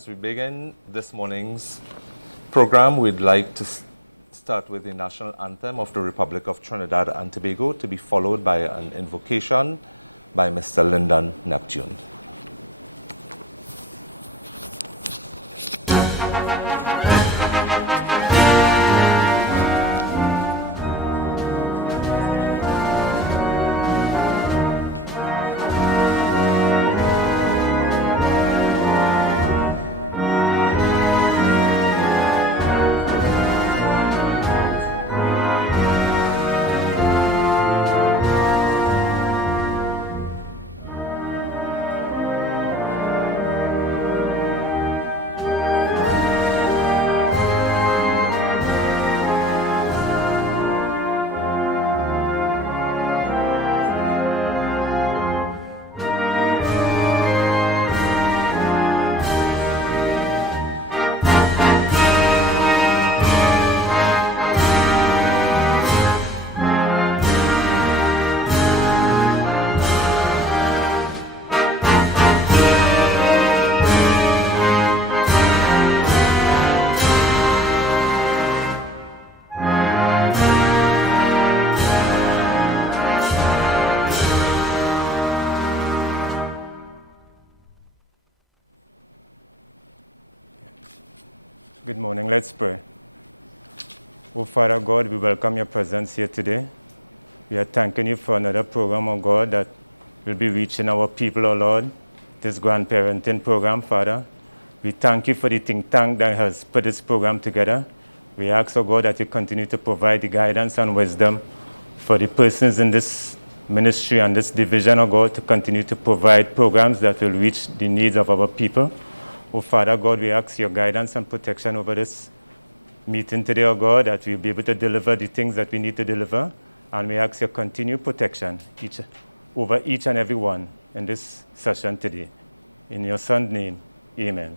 As we begin this morning's program, we'd like to start with the national anthem of the Republic of Trinidad and Tobago, to be followed by an invocation by Mr. Lyndon Neptune. Good morning. Let's pray. Oh, Father God, we welcome your presence here today. We are thanking you for another program, oh God, that will be reaching our people, oh Lord, this grandparenting program, Father. We thank you for the think tank that has put this program together. We ask, oh God, that you continue to provide the guidance and wisdom for the persons in this ministry and this division, oh God, to continue to provide programs that will reach the needs of our people. Oh, Father God, we ask your guidance and protection over this meeting today, oh God, that we'll be able to deliver the things that we need to deliver. And we ask your continued protection over each and every one in this session today. In your Son's name, amen.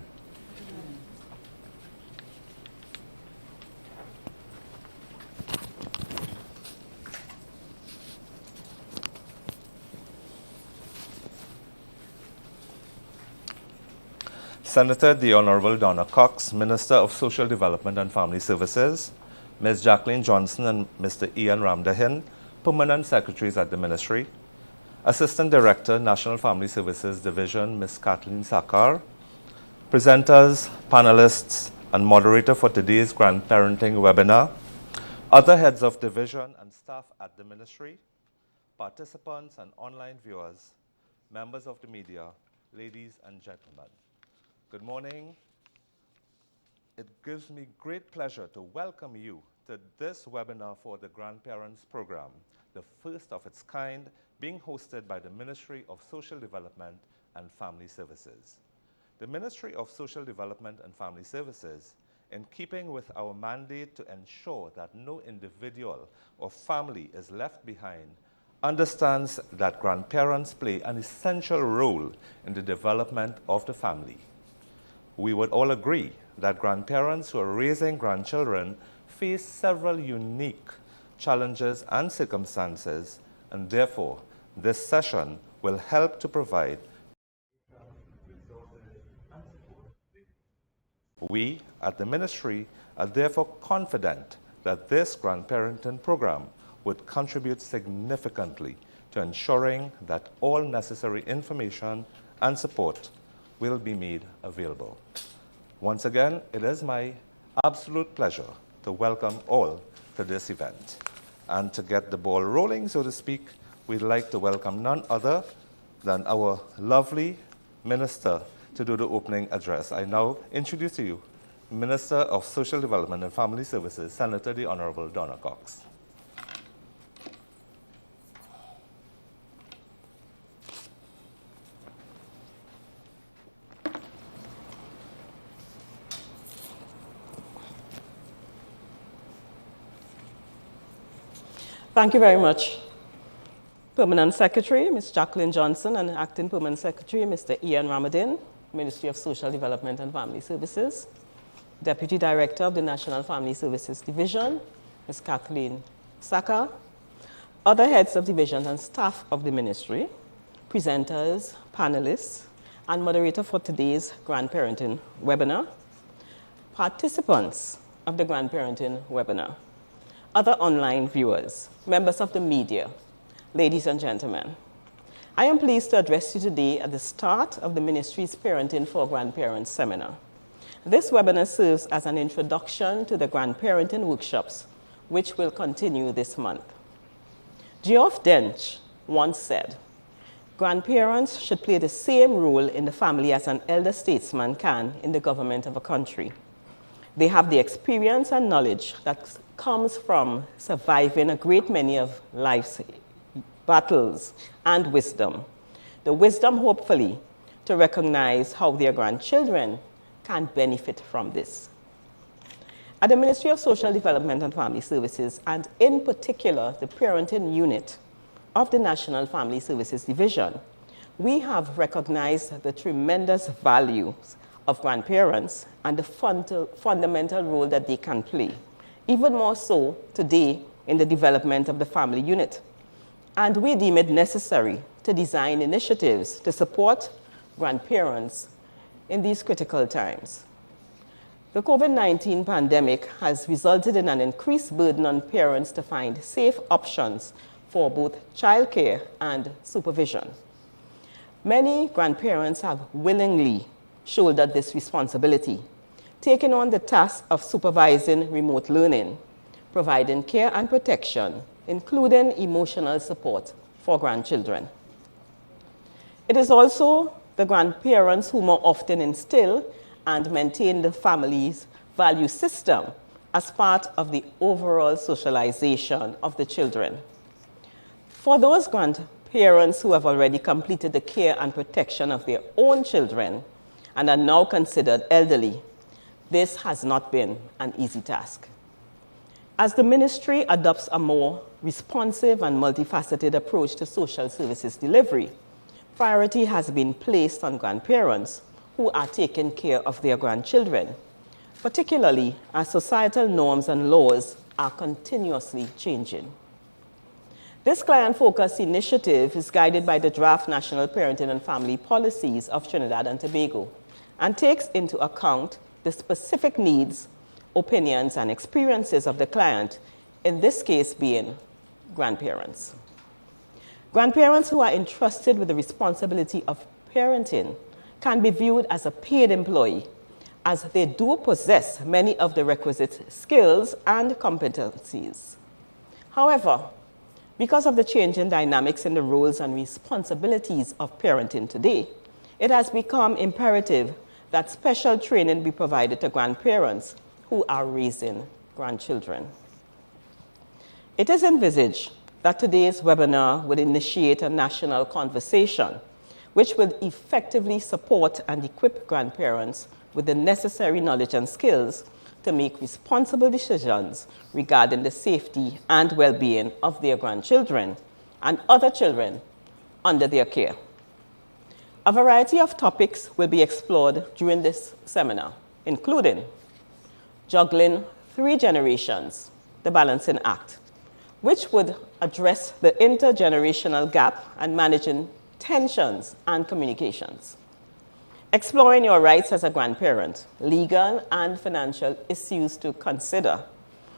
Senator the Honorable Donna Cox, Minister of Social Development and Family Services, Ms. Jacqueline Johnson and Mr. Ian Ramdahin, Permanent Secretaries at the Ministry, Assistant Director, National Family Services Division, Ms. Kathleen Sakar, presenters, panelists, and moderator for today's grandparenting webinar, other heads of division and staff at the Ministry, participants and online viewers, members of the media, ladies and gentlemen. Good morning. It gives me great pleasure to welcome you to this webinar for the Grandparents Program, the first of its kind, being hosted by the Ministry of Social Development and Family Services. The Ministry of Social Development and Family Services, in keeping with our mandate to ensure that no individual or family is left behind, understands that grandparents play an essential role in the development of the family. We would all agree that grandparents who are raising grandchildren face several unique challenges and circumstances, and therefore this session will help to provide. We at the Ministry are therefore confident that this grandparenting program would contribute significantly to ensuring that all necessary information and support will be made available. Once again, it is my absolute pleasure to welcome all to this event. And to get the ball rolling, so to speak, we'd like to welcome none other than our lovely minister to do the opening address. I now introduce to you Minister of Social Development and Family Services, Senator the Honorable Donna Cox. Thank you very much. Permanent Secretary, Ms. Jacqueline Johnson, and Acting Permanent Secretary, Mr. Ian Ramdahin, Ministry of Social Development and Family Services. Deputy Director of the National Family Services Division, Ms. Kathleen Sakar. Other heads of divisions and staff of the ministry, presenters, panelists, and moderator for today's grandparenting webinar, participants of the grandparenting webinar, other online viewers, members of the media, ladies and gentlemen. I am pleased to address you today at the start of the Ministry's Parenting for Grandparents seminar. This webinar serves as an introduction to the grandparenting workshops, which will continue this month. Geoff Dench once said, grandparents should play the same role in the family as an elder statesman can in the government of a country. They have the experience and knowledge that comes from surviving a great many of life's battles and wisdom. The wisdom, hopefully, to recognize how their grandchildren can benefit from this. At the Ministry of Social Development and Family Services, and in particular the Parenting Unit of the National Family Services Division, we have recognized the tremendous values of grandparents and the fundamental role that they can play, even more so today in the development of the family unit. And we deem it necessary to design initiatives to support grandparents in these critical times. The COVID-19 pandemic has resulted in an increased burden on parents to find safe options for both childcare and supervision. Many grandparents have willingly shouldered this responsibility, taking on the task of supervising remote learning, providing care and protection, including emotional support for grandchildren. It is also the grandparents who more often instill and maintain the family's value system as part of the overall socialization of the children. For those grandparents who have already completed the care and protection of their own children and are now considered elderly, this has not been an easy task. As the ministry adopts a more responsive and multifaceted approach to social services delivery, priority has been placed on grandparents who are taking care of their grandchildren, particularly as societal norms and laws are continuously changing. This client-focused initiative is guided by the draft National Parenting and Family Policies of Trinidad and Tobago and takes into account the specific needs, opinions, and experiences of the client, in this case being grandparents. Grandparents who are entrusted with the responsibility of parenting can be viewed as a paid employee, as they do possess many of the requisite skills and competencies. However, because of the changing dynamics in the roles and responsibilities of parenting today, it has become imperative that special training be provided to grandparents who are raising grandchildren. It is envisaged that today's webinar would initiate a national conversation which would effectively support and equip grandparents with the necessary knowledge and skills to make responsible decisions regarding the safety and well-being of their grandchildren and other children under their care. A variety of topics will be explored during this seminar, including juggling 3 generations, the balancing act, which would address the intergenerational gap and managing tensions and communications. Exploring your rights as a grandparent, legal and financial issues to consider,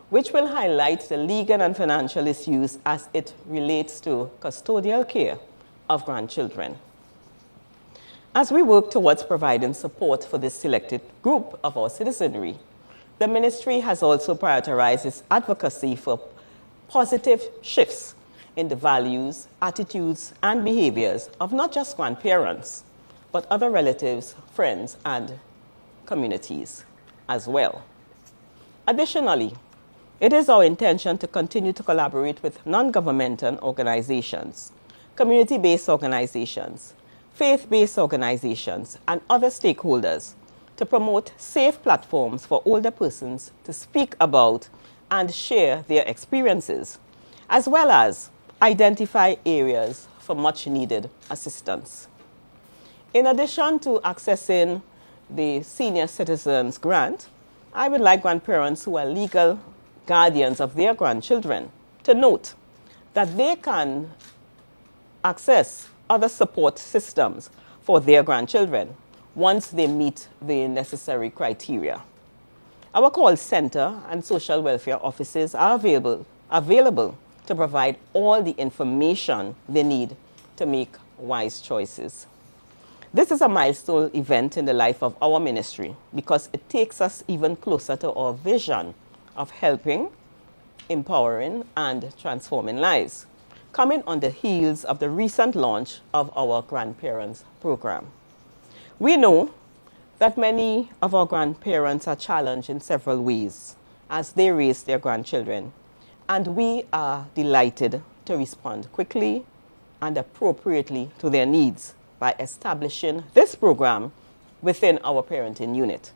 which will highlight the legal and financial issues as it relates to custodial care of grandchildren. As we work towards providing support for this selected group of our citizenry, the ministry has also prioritized its advocacy for positive shifts in the values, attitudes, and behaviors of not just grandparents, but other relatives, friends, and communities as well. Additionally, it is our intention to continue to collaborate with non-governmental organizations, community-based organizations, faith-based organizations, and other stakeholders to promote safe platforms for older persons to speak about and share their experiences, as well as identify areas for much-needed assistance. In addition to accessing the Senior Citizens Grant, I would like grandparents who are legal guardians of their grandchildren to note that they can access other support systems for their grandchildren once they meet the necessary criteria. Our call center and social welfare offices are available to provide all the information they need to make wise choices. This is a milestone event in the life of our ministry because it takes us even closer to our vision of helping, empowering, and transforming lives, coming on the heels of the recent launch of our grandparents program. We know that many of our grandparents are challenged in several ways as they raise their grandchildren, and we are delighted to respond quickly and appropriately to their needs by establishing this program within our parenting unit.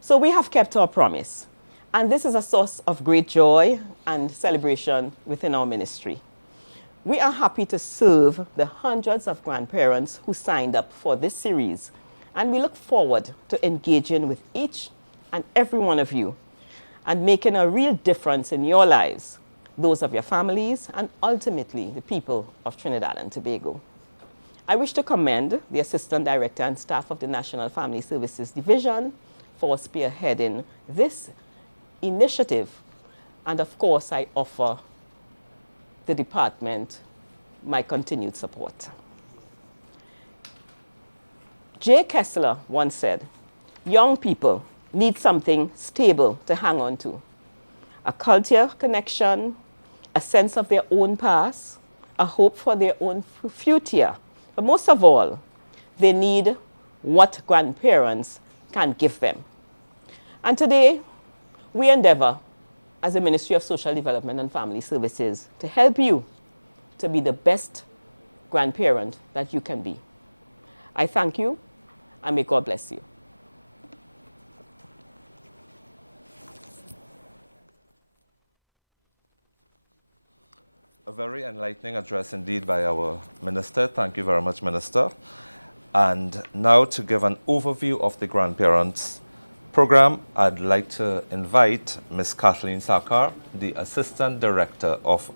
So we have kept our promise, and this is a source of great joy and celebration within our ministry. We are happy to serve the hundreds of grandparents who signed up for this series, and we look forward to engaging with each and every one of you and making a real difference in your lives, those of your families, and ultimately the people of Trinidad and Tobago. I wish to commend the Assistant Director and staff of the National Family Services Division for spearheading this initiative. And of course, I offer the department my continued support. Jay Kessler once said, young people need something stable to hang on to, a culture connection, a sense of their own past, a hope for their own future. But most of all, they need what grandparents can give them. And today, we endeavor as the Ministry of Social Development and Family Services to help you to be the best grandparent that you can be. I thank you, and may God bless you. A very enlightening address indeed by our minister. Thank you very much, Minister. And now to give an overview of the grandparents program, I'd like to invite Ms. Kathleen Sakar, the Assistant Director of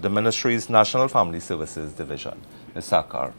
the Ministry's National Family Services Division. Ms. Sakar.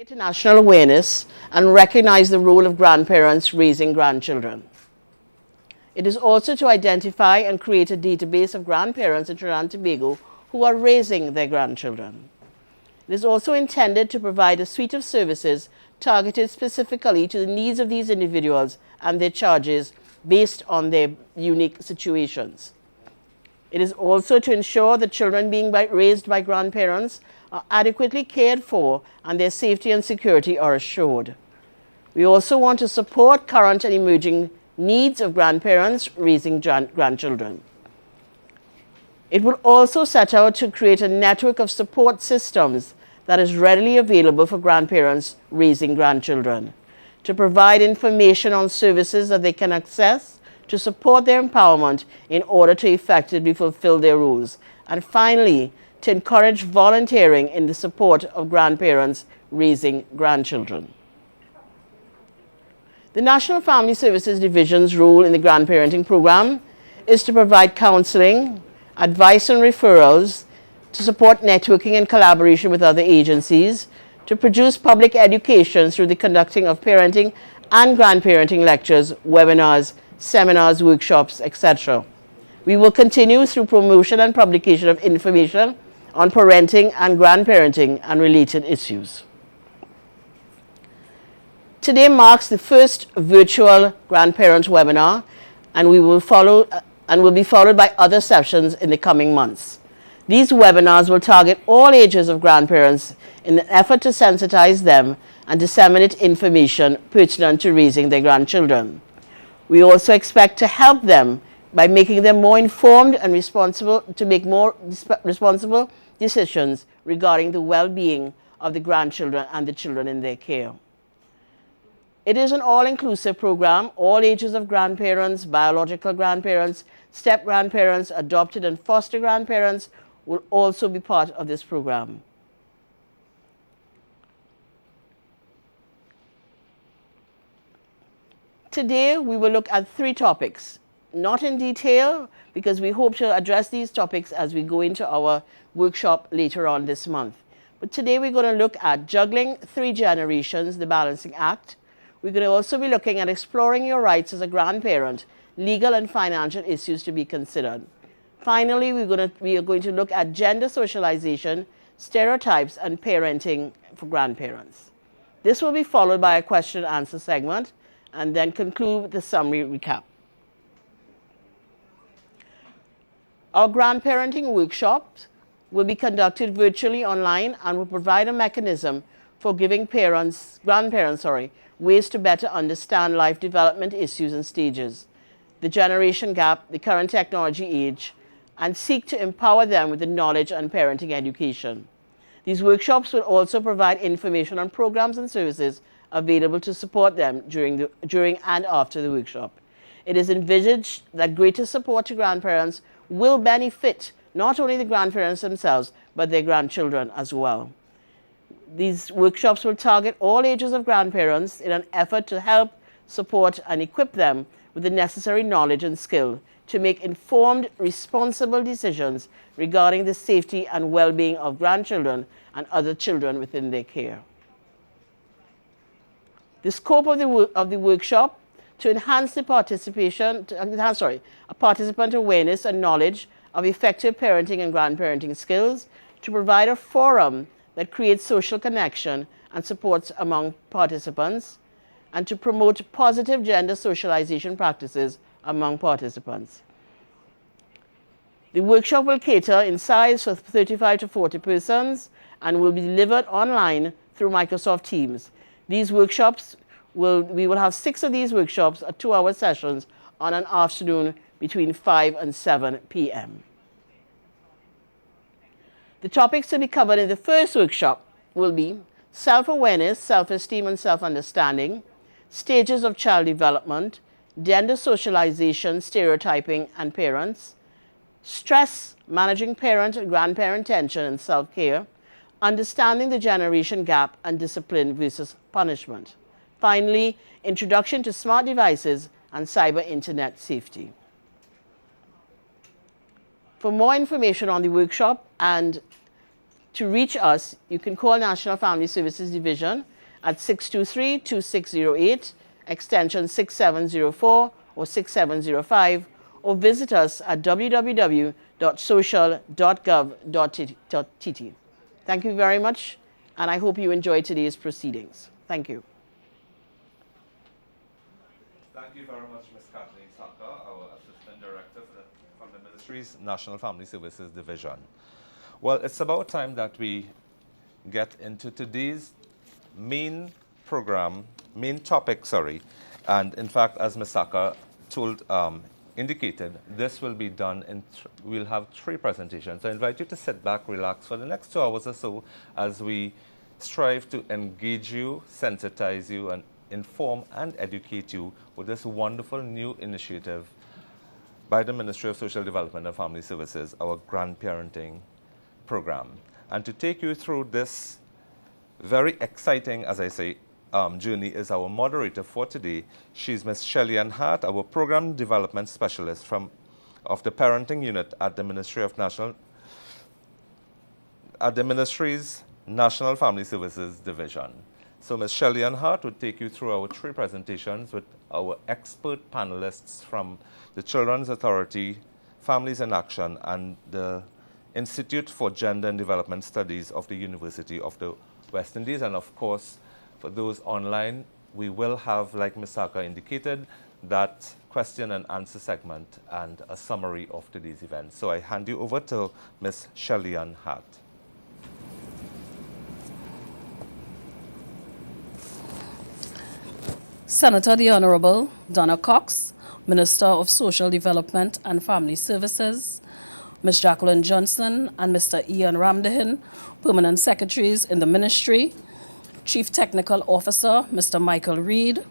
International awareness and recognize the role of grandparents raising grandchildren. It is also to identify and create a database of grandparents in Trinidad and Tobago who are raising their grandchildren. It is also intended to provide a suite of services targeted specifically to the needs of these individuals and their charges based on their unique situations. It is also to ensure that children being raised by grandparents are adequately cared for and their safety and security are assured. We also want to support current and emerging needs of grandparents raising grandchildren. It will also set out to create a network of support systems that is readily available for grandparents raising grandchildren, to provide information on services that they can access to support their empowerment in order to effectively fulfill their roles, and finally, to encourage volunteering in the support of grandparents raising grandchildren. The National Family Services Division's role in the grandparenting program is to provide counseling, advice and referrals, to support networking and collaboration with other agencies, to produce public education through the conducting of parenting and grandparenting lectures, webinars, seminars, workshops, etc. We will continue through promotion and publication of information on parenting and grandparenting and related issues. Today marks the first virtual grandparent webinar, and will be followed by other sessions in the coming months. These webinars will target all ages of grandparents in an effort to sensitize them and disseminate information pertinent to raising their grandchildren. We also expect to help them by making them more informed and responsible to make more responsible decisions regarding the well-being of the grandchildren and the children in their care. It is an all-inclusive program. All ages of grandparents, biological grandparents, step-grandparents, adopted and foster grandparents will also be part of this program. Today, we will look at 3 topics, not in detail, because we hope to address these topics as we go into our workshop later on this month. But today, we're going to look at juggling 3 generations, the balancing act. We're going to also be looking at exploring your rights as a grandparent, legal and financial issues to be considered. Finally, we are going to look at gender socialization, stereotypes, and parenting for grandparents. This will be followed by a question and answer segment, and then conclude with the summary recap. Our grandparenting workshops will be conducted virtually online and will provide a mechanism for giving grandparents, ways to better understand life development issues and stages, the generation gap, the current technology age, and seek to empower them with the knowledge and parenting education. These workshops will also provide information on programs and services available to support them during and after the workshop. It is envisaged that greater support to grandparents will benefit not only the grandparents themselves, but their grandchildren as well. These workshops will target all ages of grandparents in an effort to help, support, and equip them with the necessary knowledge and skill to make informed, responsible decisions regarding the safety and well-being of grandchildren and other children within their care. The scope of the workshop to enhance the participant awareness and knowledge of effective parenting and grandparenting skills, to provide a forum that creates social connection and supports among participants, and to promote positive gender socialization practices among participants. The workshop will cater in size for 35 to 40 persons and will be delivered online through Microsoft Teams. These workshops we will have 6 of these workshops at 2-hour sessions on an afternoon between 5 and 7 p.m. The topics to be covered in the first workshop will be self-awareness, self-esteem and self-understanding, stages of child development, gender socialization, stereotyping and parents, stress, managing parent and grandparent tension and self-care, understanding the generation gap and discipline versus punishment. Finally, introduction to smart devices and cyber internet safety. For more information on the workshop and To reach us, you can call National Family Services Division at 623-2608, extension 6704 or 6705, or visit us at www.social.gov.tt. Thank you very much, and I hope you enjoy today's proceedings. Thank you. Thank you very much, Ms. Kathleen Saka, our Assistant Director from the Ministry's National Family Services Division. Well, it's about time that we get into today's main topic, and in fact, as Ms. Saka indicated, this will be done we'll have 3 presentations. I invite you to sit back, relax for the next 2 hours or so as we strive to engage you, sensitize you, and inform and educate you with this wonderful new initiative by the Ministry of Social Development and Family Services, our grandparenting program. And to take you through this very exciting, as I say, journey is our moderator for today. She's Ms. Shelley-Ann Hart, our Program Development Specialist of the Parenting Unit at the Ministry's National Family Services Division. So Ms. Shelley-Ann Hart would take you through our 3 presentations with our expert panelists from the Children's Authority, Families in Action, and the Institute for Gender and Development Studies of the University of the West Indies. And of course, for those online, we will have, like Ms. Saka indicated, that question and answer segment and a summary of today's event. So I hand you over to Ms. Shelley-Ann Hart. Senator the Honorable Donna Cox, Minister of Social Development and Family Services, Ms. Jacqueline Johnson and Mr. Ian Ramdahin, Permanent Secretaries in the Ministry, Chief Technical Officer, Mr. Michael Reed,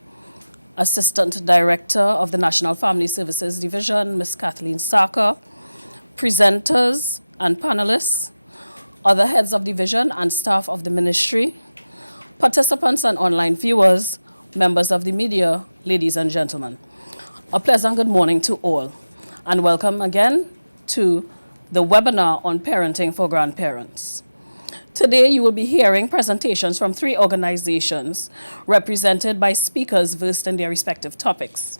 Assistant Director of the National Family Services Division, Ms. Kathleen Saka, presenters and panelists, other heads of division and staff of the Ministry, participants and online viewers, members of the media, ladies and gentlemen. A pleasant good morning to all, and welcome again to the webinar on parenting for grandparents. Today you will be hearing presentations from 3 organizations represented by speakers versed in their respective topics.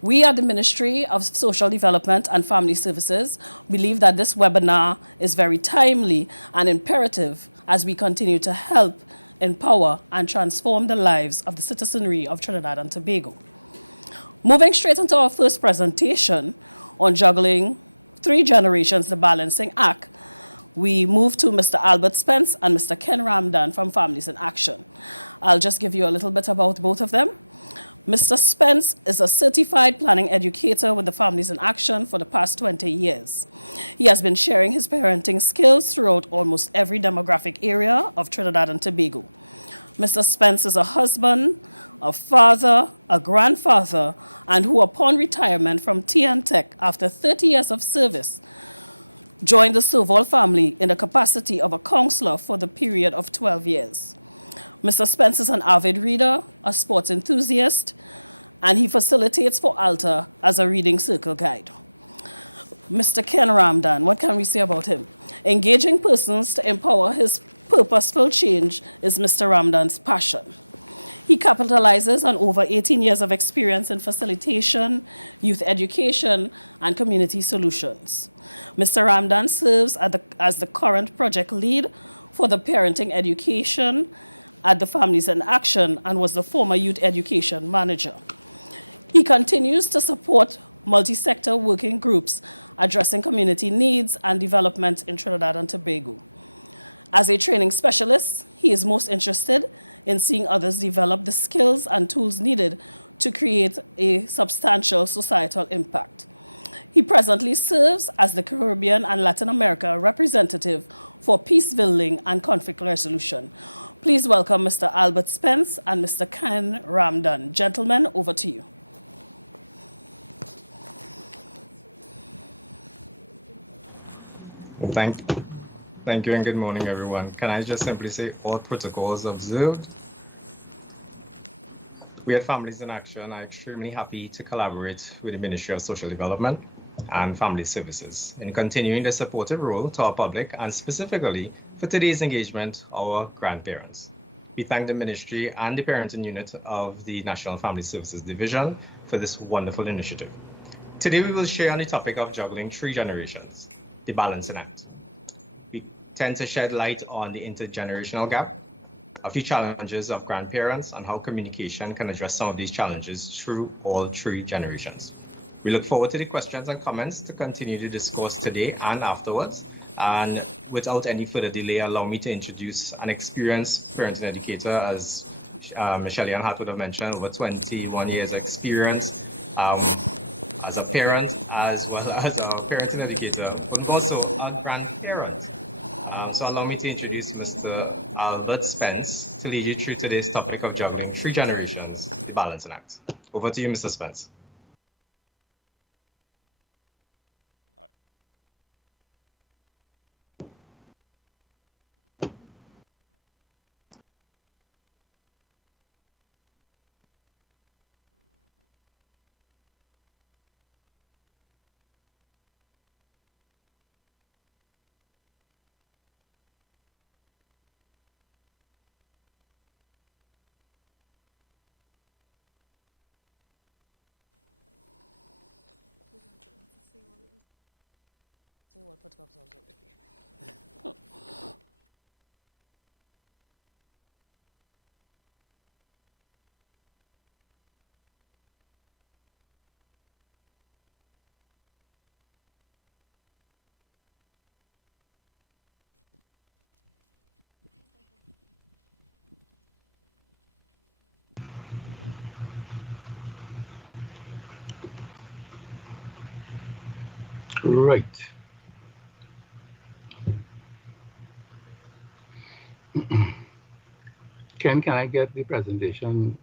We at the Ministry of Social Development and Family Services believe that this webinar is very timely and imperative as we continue to help, empower, and transform the lives of the citizenry of Trinidad and Tobago. Moving straight into our first presentation on juggling 3 generations, the balancing act, we move to Mr. Albert Spence and Mr. Ken Ramdan from Families in Action. I'll just give you a little bit about both of them. Mr. Spence is a certified planning educator with the Families in Action for the past 20 years. He has been sharing his parenting skills throughout almost every demographic area of Trinidad and Tobago. Mr. Spence is a husband, a father, a grandfather, and who upon retirement from Tech after 30 years of service, joined the Serval family in the capacity of a counselor for the period of 12 years. Mr. Spence is an avid reader, a sports enthusiast, and he facilitates for ALTA as a reading circle guide. Mr. Ken Ramdan, what can we say about him? Engaging persons to empower his purposeful change is Mr. Ramdan's passion. He capitalizes on over 18 years of experience in facilitation, youth education, and community solutions. Mr. Ramdan serves as the current project lead for the parenting education at the Families in Action and was the former youth education manager. He continues to support multi-sector working groups addressing community needs and development in Trinidad and Tobago. As a training specialist, he is most interested in seeing others develop the skills and tools needed to create a substantial societal impact. He presently serves as the Caribbean and Latin America representative for peace building and conflict resolution. Please welcome Mr. Albert Spence and Mr. Ken Ramdan. Gentlemen, over to you. Thank you and good morning, everyone. Can I just simply say all protocols observed? We at Families in Action are extremely happy to collaborate with the Ministry of Social Development and Family Services in continuing their supportive role to our public and specifically for today's engagement, our grandparents. We thank the Ministry and the Parenting Unit of the National Family Services Division for this wonderful initiative. Today we will share on the topic of juggling 3 generations, the balancing act. We tend to shed light on the intergenerational gap, a few challenges of grandparents, and how communication can address some of these challenges through all 3 generations. We look forward to the questions and comments to continue the discourse today and afterwards. And without any further delay, allow me to introduce an experienced parenting educator, as Michelle Ann Hartwood mentioned, over 21 years experience as a parent, as well as a parenting educator, but also a grandparent. So allow me to introduce Mr. Albert Spence to lead you through today's topic of juggling 3 generations, the balancing act. Over to you, Mr. Spence. Right. Ken, can I get the presentation?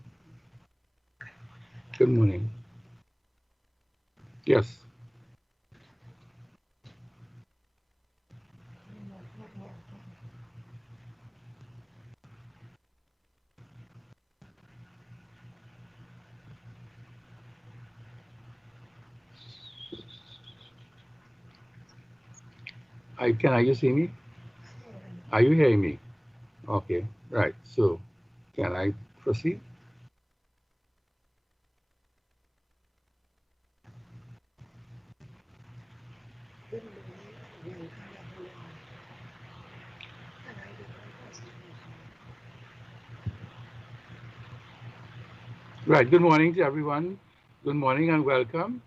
Good morning. Yes. Can you see me? Are you hearing me? Okay, right. So can I proceed? Right. Good morning to everyone. Good morning and welcome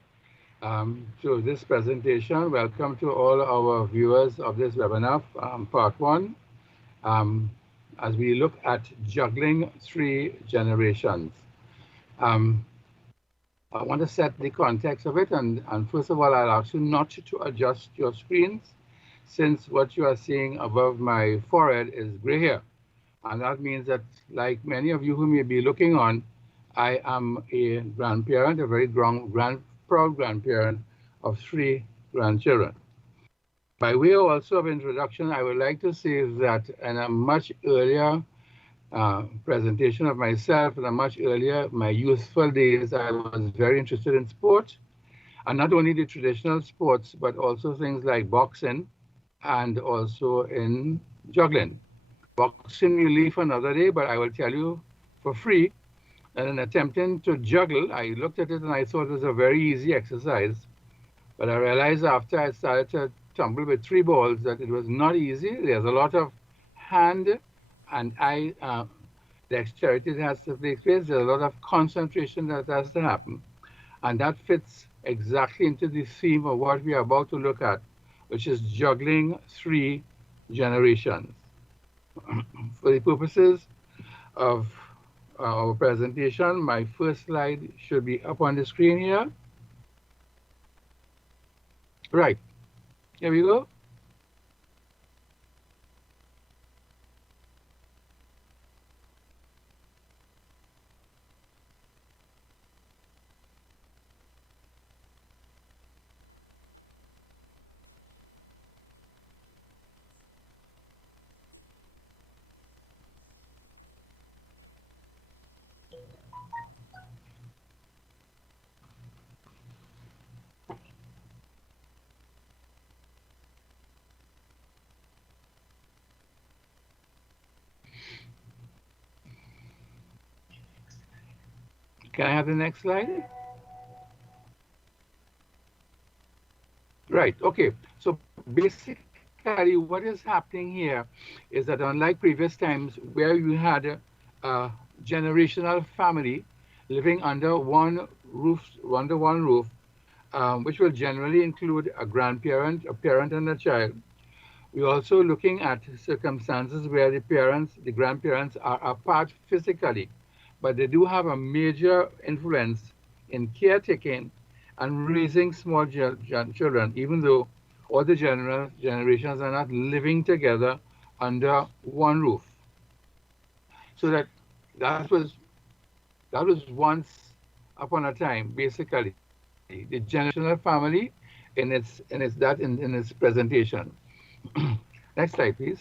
to this presentation. Welcome to all our viewers of this webinar, part 1, as we look at juggling 3 generations. I want to set the context of it, and first of all, I'll ask you not to adjust your screens, since what you are seeing above my forehead is gray hair. And that means that, like many of you who may be looking on, I am a grandparent, a very proud grandparent of 3 grandchildren. By way also of introduction, I would like to say that in a much earlier presentation of myself, in a much earlier, my youthful days, I was very interested in sport, and not only the traditional sports, but also things like boxing and also in juggling. Boxing we leave for another day, but I will tell you for free that in attempting to juggle, I looked at it and I thought it was a very easy exercise. But I realized after I started to tumble with 3 balls that it was not easy. There's a lot of hand and eye dexterity that has to take place. There's a lot of concentration that has to happen. And that fits exactly into the theme of what we are about to look at, which is juggling 3 generations. For the purposes of our presentation, my first slide should be up on the screen here. Right, here we go. Can I have the next slide? Right, okay. So basically what is happening here is that unlike previous times where you had a generational family living under one roof, which will generally include a grandparent, a parent, and a child. We're also looking at circumstances where the grandparents are apart physically, but they do have a major influence in caretaking and raising small children, even though all the generations are not living together under one roof. So that was that was once upon a time, basically, the generational family in its presentation. Next slide, please.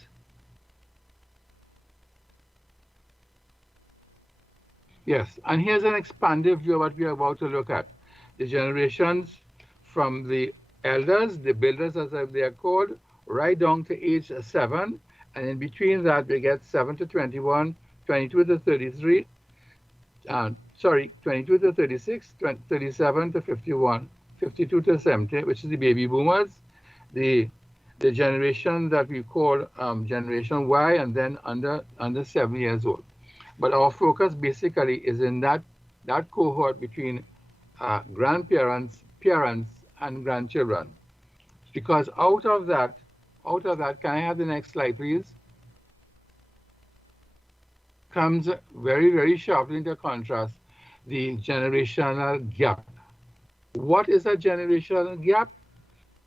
Yes, and here's an expanded view of what we are about to look at. The generations from the elders, the builders as they are called, right down to age 7. And in between that, we get 7 to 21, 22 to 33, 22 to 36, 37 to 51, 52 to 70, which is the baby boomers, the the generation that we call Generation Y, and then under 7 years old. But our focus basically is in that cohort between grandparents, parents, and grandchildren. Because out of that, can I have the next slide, please? Comes very, very sharply into contrast the generational gap. What is a generational gap?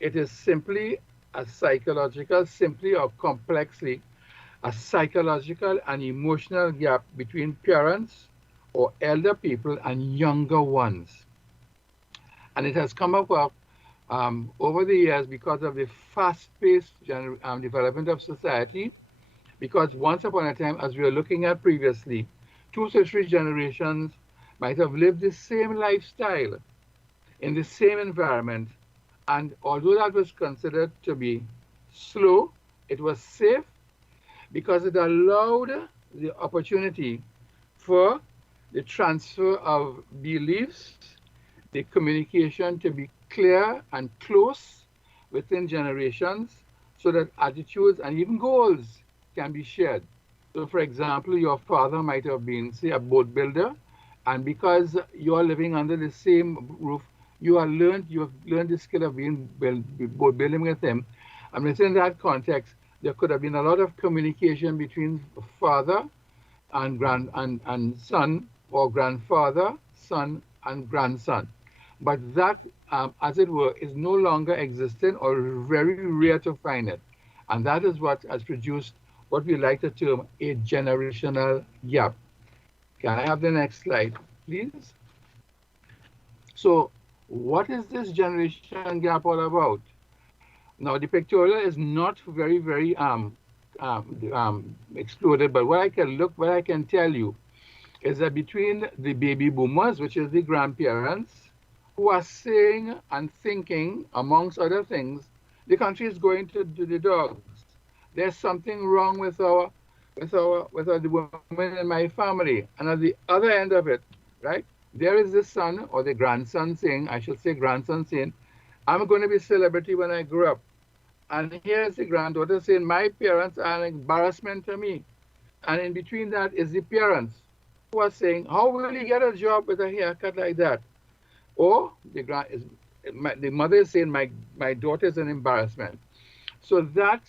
It is simply a psychological, simply or complexly, a psychological and emotional gap between parents or elder people and younger ones. And it has come up over the years because of the fast-paced development of society. Because once upon a time, as we were looking at previously, 2 to 3 generations might have lived the same lifestyle in the same environment. And although that was considered to be slow, it was safe because it allowed the opportunity for the transfer of beliefs, the communication to be clear and close within generations so that attitudes and even goals can be shared. So for example, your father might have been, say, a boat builder, and because you are living under the same roof, you have learned the skill of boat building with him. And within that context, there could have been a lot of communication between father and son, or grandfather, son, and grandson. But that, as it were, is no longer existent or very rare to find it. And that is what has produced what we like to term a generational gap. Can I have the next slide, please? So what is this generation gap all about? Now, the pictorial is not very, very exploded, but what I can tell you is that between the baby boomers, which is the grandparents, who are saying and thinking, amongst other things, the country is going to the dogs. There's something wrong with the women in my family. And at the other end of it, right, there is the son or the grandson saying, I should say grandson saying, I'm going to be a celebrity when I grow up. And here's the granddaughter saying, my parents are an embarrassment to me. And in between that is the parents who are saying, how will you get a job with a haircut like that? Or the mother is saying, my daughter is an embarrassment. So that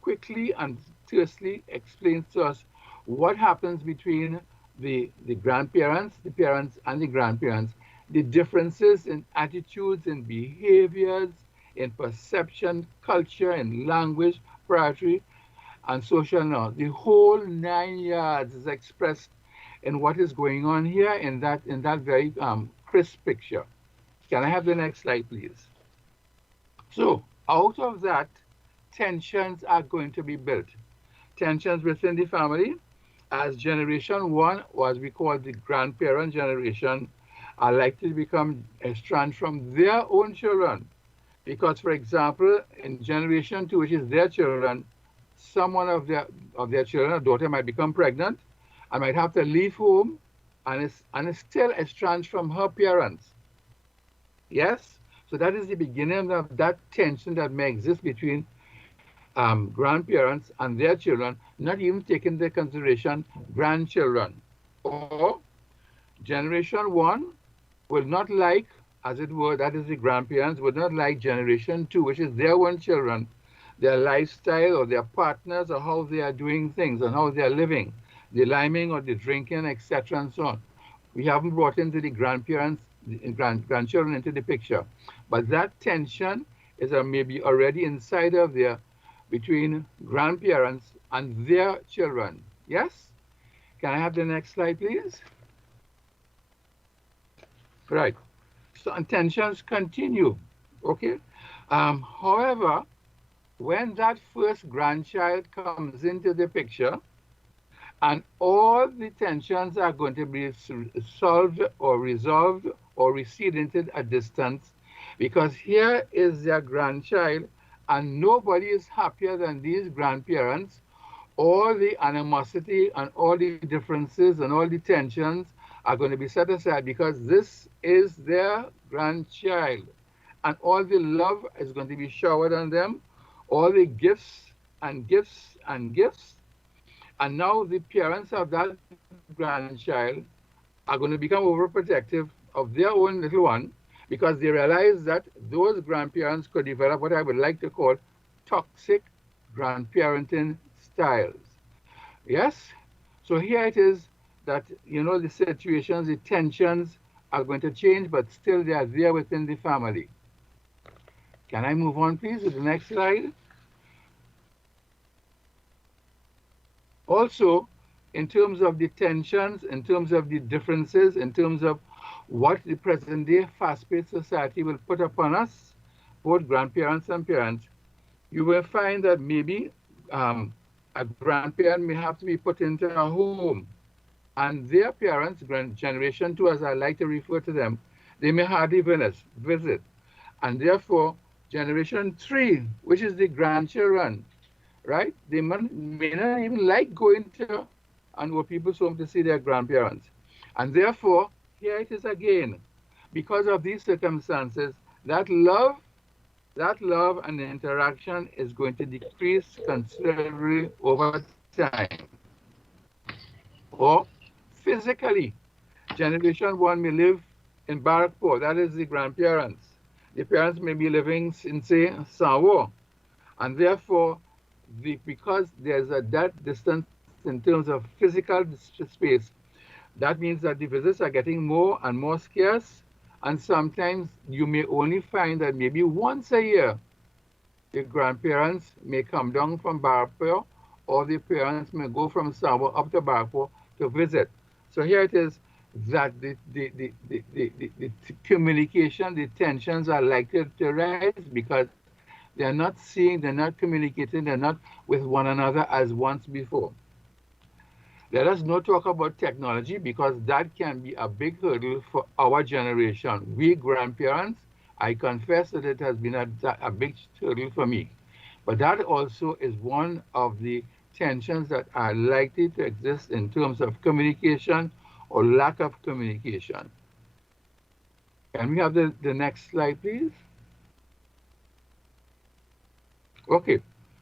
quickly and tersely explains to us what happens between the grandparents, the parents, and the grandparents, the differences in attitudes, in behaviors, in perception, culture, in language, priority, and social norms. The whole 9 yards is expressed in what is going on here in that very crisp picture. Can I have the next slide, please? So out of that, tensions are going to be built. Tensions within the family, as generation 1, or as we call the grandparent generation, are likely to become estranged from their own children. Because, for example, in generation 2, which is their children, someone of their children, a daughter, might become pregnant and might have to leave home and is still estranged from her parents. Yes? So that is the beginning of that tension that may exist between grandparents and their children, not even taking into consideration grandchildren. Or generation one will not like, as it were, that is the grandparents, would not like generation two, which is their own children, their lifestyle or their partners or how they are doing things and how they are living, the liming or the drinking, etc. and so on. We haven't brought into the grandparents, grandchildren into the picture. But that tension is maybe already inside of there between grandparents and their children. Yes? Can I have the next slide, please? Right. So and tensions continue. Okay. However, when that first grandchild comes into the picture, and all the tensions are going to be solved or resolved or recede into a distance, because here is their grandchild, and nobody is happier than these grandparents. All the animosity and all the differences and all the tensions are going to be set aside because this is their grandchild. And all the love is going to be showered on them, all the gifts and gifts and gifts. And now the parents of that grandchild are going to become overprotective of their own little one because they realize that those grandparents could develop what I would like to call toxic grandparenting styles. Yes? So here it is that, the situations, the tensions are going to change, but still they are there within the family. Can I move on, please, to the next slide? Also, in terms of the tensions, in terms of the differences, in terms of what the present day fast-paced society will put upon us, both grandparents and parents, you will find that maybe a grandparent may have to be put into a home, and their parents, generation two, as I like to refer to them, they may hardly visit. And therefore, generation three, which is the grandchildren, right? They may not even like going to an old people's home to see their grandparents. And therefore, here it is again. Because of these circumstances, that love and interaction is going to decrease considerably over time. Or physically, generation one may live in Barrackpore, that is the grandparents. The parents may be living in, say, Sanwo, and therefore, because there's that distance in terms of physical space, that means that the visits are getting more and more scarce, and sometimes you may only find that maybe once a year, the grandparents may come down from Barrackpore, or the parents may go from Sanwo up to Barrackpore to visit. So here it is that the communication, the tensions are likely to rise because they are not seeing, they're not communicating, they're not with one another as once before. Let us not talk about technology because that can be a big hurdle for our generation. We grandparents, I confess that it has been a big hurdle for me. But that also is one of the tensions that are likely to exist in terms of communication or lack of communication. Can we have the next slide, please? Okay,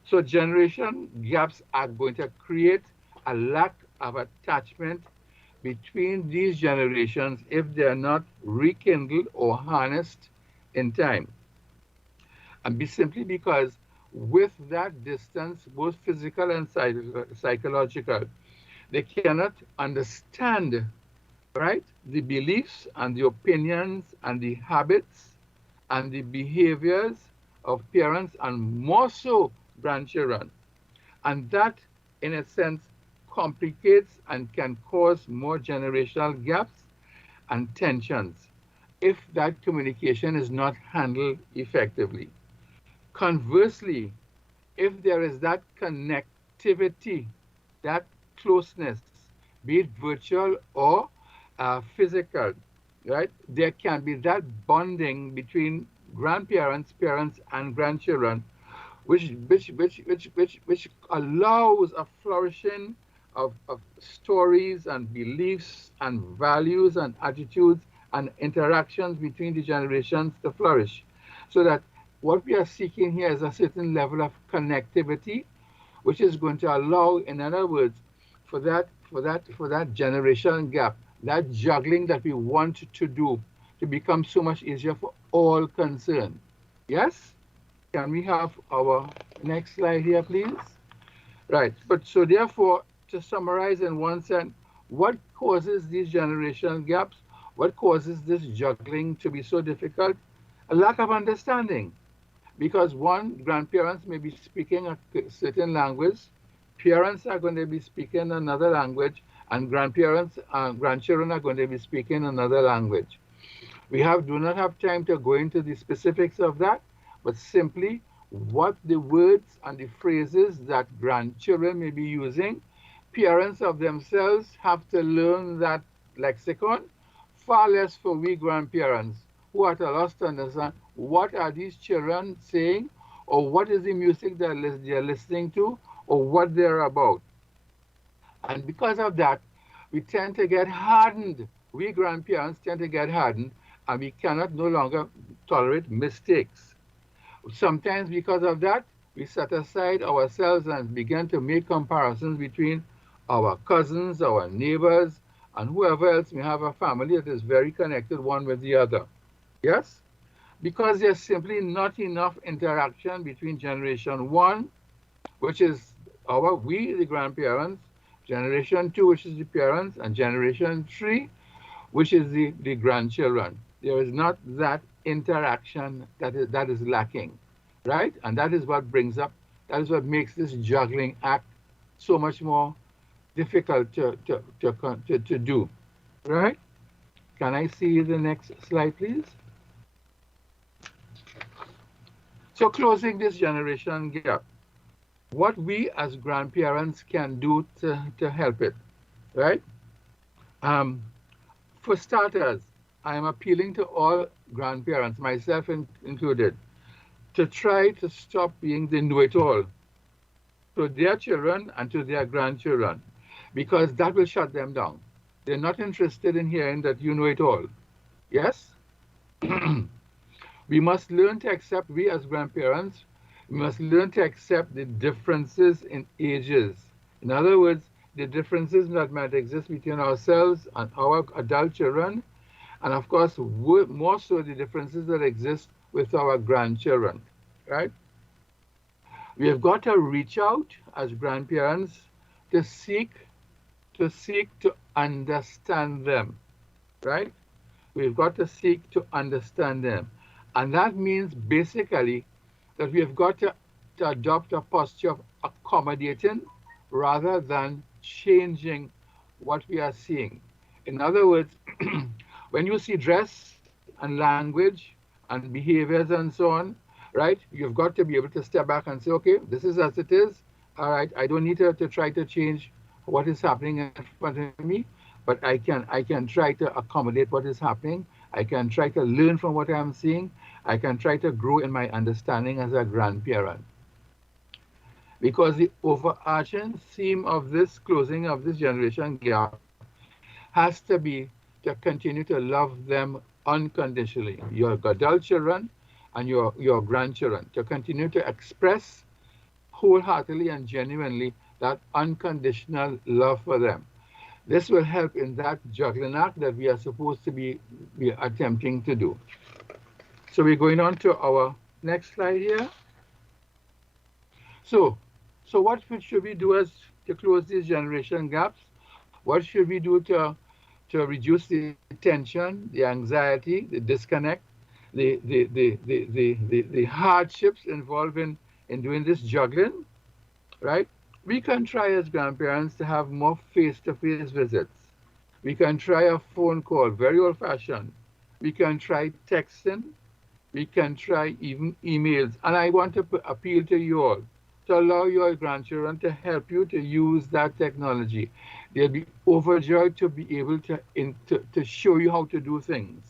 so generation gaps are going to create a lack of attachment between these generations if they are not rekindled or harnessed in time. And simply because with that distance, both physical and psychological, they cannot understand, right, the beliefs and the opinions and the habits and the behaviors of parents and more so grandchildren. And that, in a sense, complicates and can cause more generational gaps and tensions if that communication is not handled effectively. Conversely, if there is that connectivity, that closeness, be it virtual or physical, right? There can be that bonding between grandparents, parents, and grandchildren, which allows a flourishing of stories and beliefs and values and attitudes and interactions between the generations to flourish. So that what we are seeking here is a certain level of connectivity, which is going to allow, in other words, for that generation gap, that juggling that we want to do to become so much easier for all concerned. Yes? Can we have our next slide here, please? Right. But so therefore, to summarize in one sense, what causes these generation gaps? What causes this juggling to be so difficult? A lack of understanding. Because one, grandparents may be speaking a certain language, parents are going to be speaking another language, and grandchildren are going to be speaking another language. We do not have time to go into the specifics of that, but simply what the words and the phrases that grandchildren may be using, parents of themselves have to learn that lexicon, far less for we grandparents who are at a loss to understand what are these children saying, or what is the music they're listening to, or what they're about. And because of that, we tend to get hardened. We grandparents tend to get hardened, and we cannot no longer tolerate mistakes. Sometimes because of that, we set aside ourselves and begin to make comparisons between our cousins, our neighbors, and whoever else may have a family that is very connected one with the other. Yes? Because there's simply not enough interaction between generation one, which is we, the grandparents, generation two, which is the parents, and generation three, which is the grandchildren. There is not that interaction that is lacking, right? And that is what makes this juggling act so much more difficult to do, right? Can I see the next slide, please? So closing this generation gap, what we as grandparents can do to help it, right? For starters, I am appealing to all grandparents, myself included, to try to stop being the know-it-all to their children and to their grandchildren, because that will shut them down. They're not interested in hearing that you know it all. Yes? We must learn to accept, we as grandparents, we must learn to accept the differences in ages. In other words, the differences that might exist between ourselves and our adult children, and of course, more so the differences that exist with our grandchildren, right? We have got to reach out as grandparents to seek to understand them, right? We've got to seek to understand them. And that means basically that we have got to adopt a posture of accommodating rather than changing what we are seeing. In other words, when you see dress and language and behaviors and so on, right, you've got to be able to step back and say, okay, this is as it is. All right, I don't need to try to change what is happening in front of me, but I can try to accommodate what is happening. I can try to learn from what I'm seeing. I can try to grow in my understanding as a grandparent. Because the overarching theme of this closing of this generation gap has to be to continue to love them unconditionally, your adult children and your grandchildren, to continue to express wholeheartedly and genuinely that unconditional love for them. This will help in that juggling act that we are supposed to be attempting to do. So we're going on to our next slide here. So what should we do as to close these generation gaps? What should we do to reduce the tension, the anxiety, the disconnect, the hardships involved in doing this juggling, right? We can try as grandparents to have more face-to-face visits. We can try a phone call, very old-fashioned. We can try texting. We can try even emails. And I want to appeal to you all to allow your grandchildren to help you to use that technology. They'll be overjoyed to be able to show you how to do things.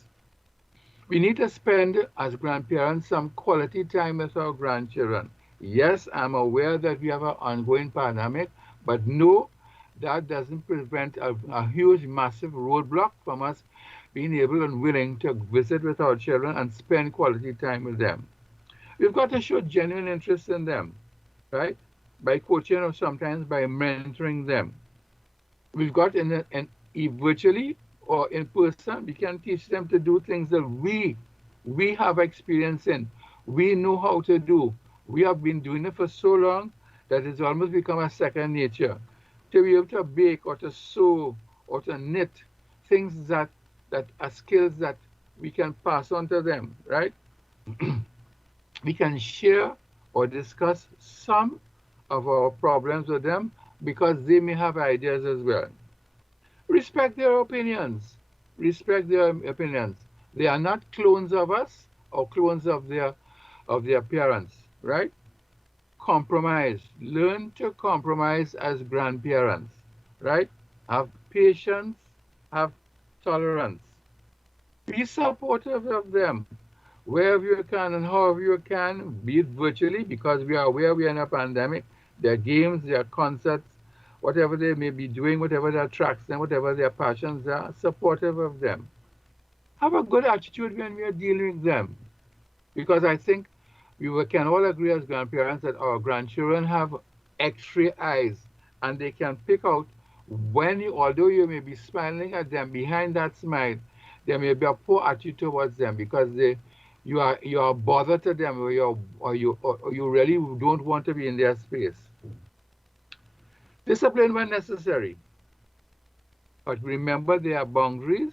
We need to spend, as grandparents, some quality time with our grandchildren. Yes, I'm aware that we have an ongoing pandemic, but know that doesn't prevent a huge, massive roadblock from us being able and willing to visit with our children and spend quality time with them. We've got to show genuine interest in them, right? By coaching or sometimes by mentoring them. We've got virtually or in person, we can teach them to do things that we have experience in. We know how to do. We have been doing it for so long that it's almost become a second nature. To be able to bake or to sew or to knit, things that are skills that we can pass on to them, right? We can share or discuss some of our problems with them because they may have ideas as well. Respect their opinions. Respect their opinions. They are not clones of us or clones of their parents, right? Compromise. Learn to compromise as grandparents, right? Have patience, have tolerance. Be supportive of them wherever you can and however you can, be it virtually, because we are aware we are in a pandemic. Their games, their concerts, whatever they may be doing, whatever that attracts them, whatever their passions, they are supportive of them. Have a good attitude when we are dealing with them, because I think can all agree as grandparents that our grandchildren have X-ray eyes and they can pick out when you, although you may be smiling at them, behind that smile, there may be a poor attitude towards them because you are bothered to them or you really don't want to be in their space. Discipline when necessary, but remember there are boundaries,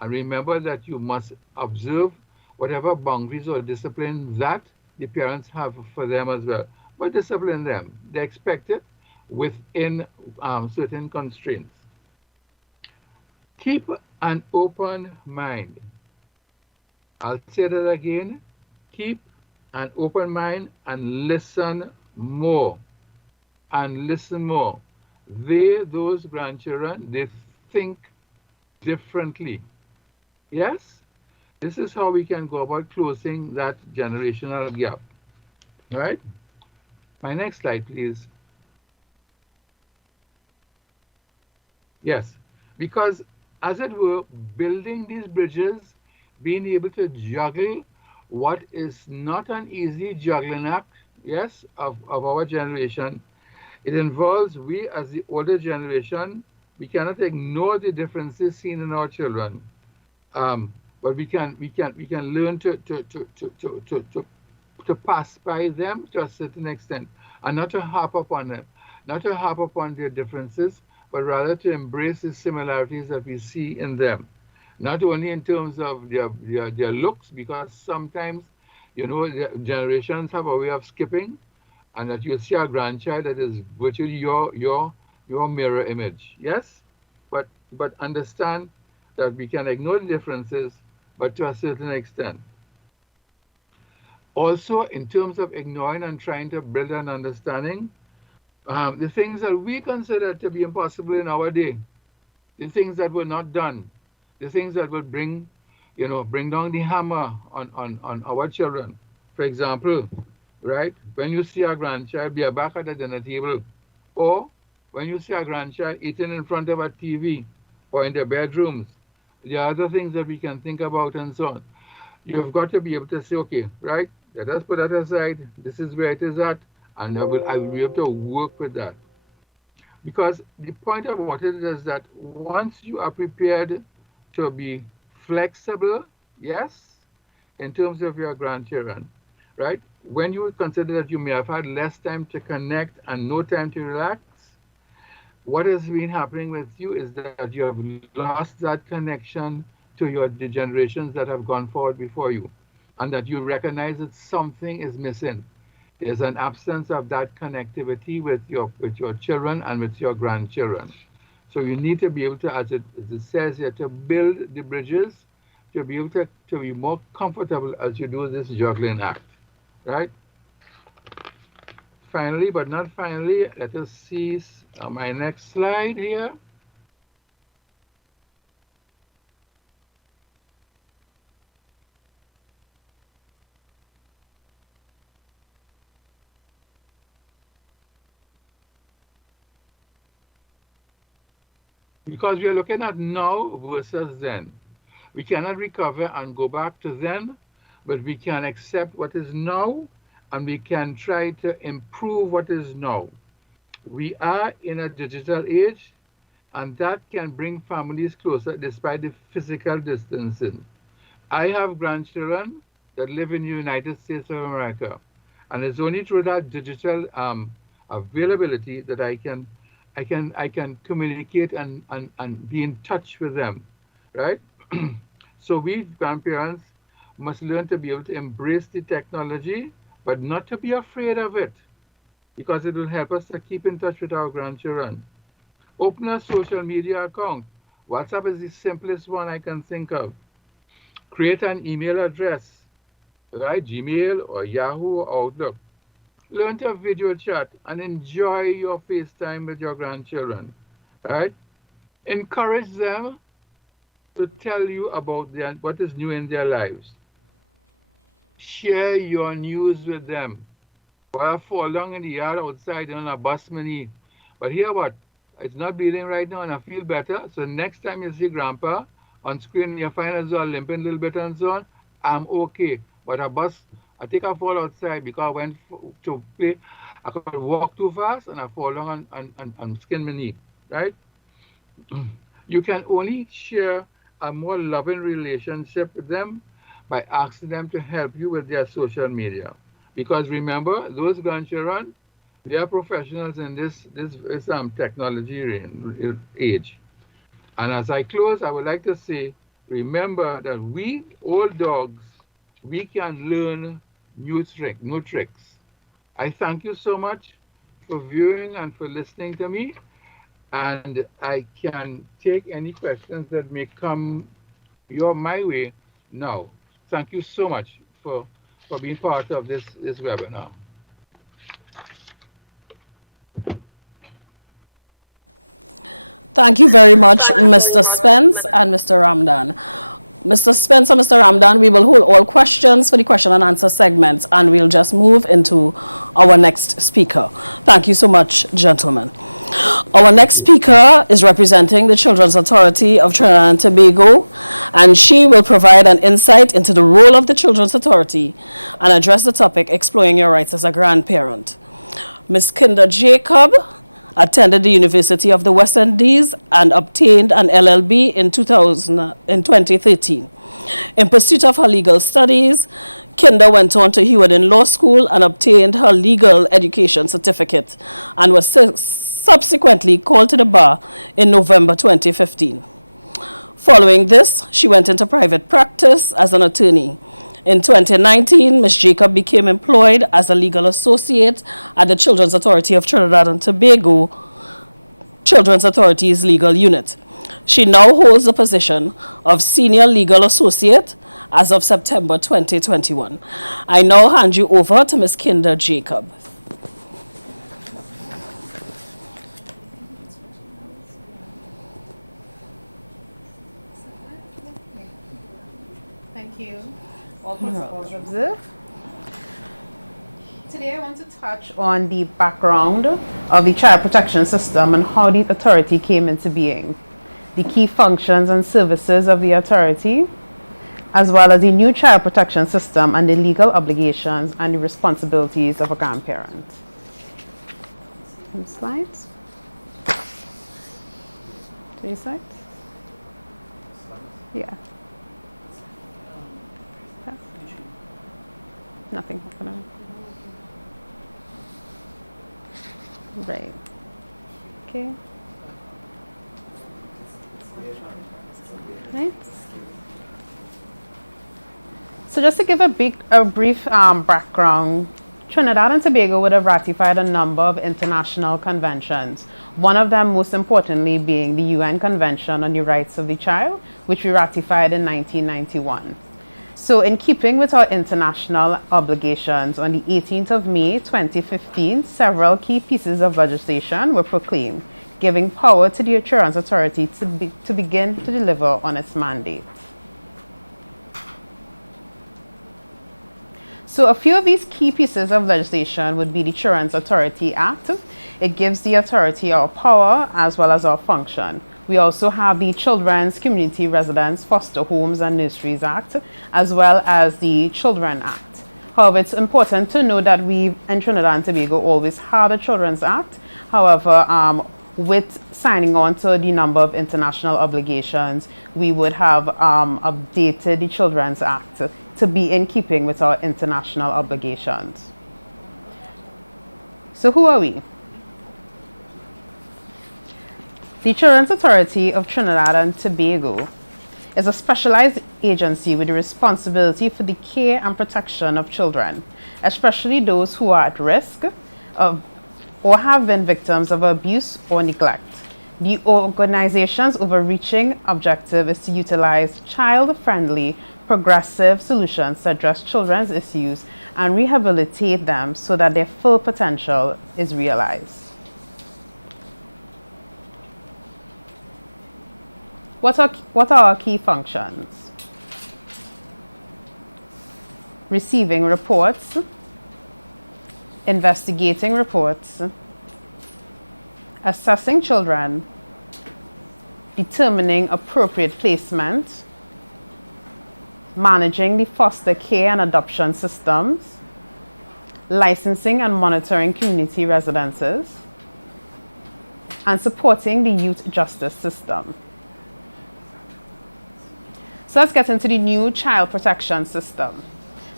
and remember that you must observe whatever boundaries or discipline that the parents have for them as well. But discipline them. They expect it within certain constraints. Keep an open mind. I'll say that again. Keep an open mind and listen more. And listen more. Those grandchildren, they think differently. Yes? This is how we can go about closing that generational gap. All right? My next slide, please. Yes, because as it were, building these bridges, being able to juggle what is not an easy juggling act, yes, of our generation, it involves we as the older generation, we cannot ignore the differences seen in our children. But we can learn to pass by them to a certain extent and not to harp upon them, not to harp upon their differences, but rather to embrace the similarities that we see in them. Not only in terms of their looks, because sometimes, the generations have a way of skipping, and that you see a grandchild that is virtually your mirror image. Yes? But understand that we can ignore the differences, but to a certain extent. Also, in terms of ignoring and trying to build an understanding, the things that we consider to be impossible in our day, the things that were not done, the things that would bring down the hammer on our children. For example, right, when you see a grandchild be back at the dinner table, or when you see a grandchild eating in front of a TV or in their bedrooms, there are other things that we can think about and so on. You've got to be able to say, okay, right, let us put that aside. This is where it is at, and I will be able to work with that. Because the point about it is that once you are prepared to be flexible, yes, in terms of your grandchildren, right? When you consider that you may have had less time to connect and no time to relax, what has been happening with you is that you have lost that connection to the generations that have gone forward before you, and that you recognize that something is missing. There's an absence of that connectivity with your children and with your grandchildren. So you need to be able to, as it says here, to build the bridges, to be able to be more comfortable as you do this juggling act, right? Finally, but not finally, let us see my next slide here. because we are looking at now versus then. We cannot recover and go back to then, but we can accept what is now and we can try to improve what is now. We are in a digital age, and that can bring families closer despite the physical distancing. I have grandchildren that live in the United States of America, and it's only through that digital availability that I can communicate and be in touch with them, right? So we grandparents must learn to be able to embrace the technology, but not to be afraid of it, because it will help us to keep in touch with our grandchildren. Open a social media account. WhatsApp is the simplest one I can think of. Create an email address, right? Gmail or Yahoo or Outlook. Learn to video chat and enjoy your FaceTime with your grandchildren, right? Encourage them to tell you about what is new in their lives. Share your news with them. Or I fall down in the yard outside on a bus money. But here what? It's not bleeding right now and I feel better. So next time you see grandpa on screen, you find us all limping a little bit and so on, I'm okay. But I think I fall outside because I went to play. I could walk too fast and I fall down and skin my knee, right? You can only share a more loving relationship with them by asking them to help you with their social media. Because remember, those grandchildren, they are professionals in this technology age. And as I close, I would like to say, remember that we old dogs, we can learn new tricks. I thank you so much for viewing and for listening to me. And I can take any questions that may come my way now. Thank you so much for being part of this webinar. Thank you very much, Mr. Spence and Mr. Ramdan. Mr. Spence and Mr. Ramdan, we will hold all questions for the question and answer segment, and we'll just move into our next speaker. Thank you so much, gentlemen. Our next speaker is representing the Children's Authority of Trinidad and Tobago, and she will provide an insight into the role of the Children's Authority and address the topic, exploring your rights as a grandparent. Ms. Kinder Jacob attended the University of the West Indies and obtained an LLB in 2013. In pursuit of her legal studies, Kinder went on to Heward Law School and obtained her legal education certificate and was subsequently called to the bar in November 2015. Following this, she went into private practice as an attorney. In 2019, Ms. Jacob became employed as a legal associate at the Children's Authority of Trinidad and Tobago, Children's Authority's legal unit. She now holds the position of Senior Legal Associate as of September 2021. I now hand you over to Ms. Kinder Jacob. Thank you. All principals observe. Today I want to touch on the background of the child protection system and how the authority came into being, the key functions and services of the authority, as well as the new child protection system and the legal obligations and the responsibilities of a grandparent. Some slides. 3 slides? Yeah. Nothing happening. Right. Okay. Right. So just to give a brief background, Trinidad and Tobago would have ratified a number of international conventions. One of them, most importantly, being the UN Convention on the Rights of the Child, which we ratified in 1991. So in keeping with our international obligations, on the 18th of May 2015, several key pieces of legislation were proclaimed, giving power to the Assurance Authority to begin to deliver on its mandate. So a few of these key pieces of legislation would be the Assurance Authority Act. It gives the authority our power as well as our function. We also have the Children's Community Residence, Foster Homes and Nurseries Act, as well as the Children Act. However, it's important to know that we in Trinidad and Tobago always had a Children's Act. However, with signing on to the number of international obligations, we would have updated the Children's Act to be in keeping with our international obligations. So who are we? The Children's Authority of Trinidad and Tobago is a specialized agency with the responsibility for the care and protection of children, especially those who are at risk of or have been victims of abuse or neglect. The organization's overreaching objective is to utilize child-friendly, progressive solutions to address children's issues and rehabilitate them so that their full potential is realized. What are our key functions? Receiving reports, investigating reports, assessing children, determining appropriate placement, managing the foster care and adoption systems, licensing and monitoring community residences, and supporting the youth justice system. So let's get into the new child protection system.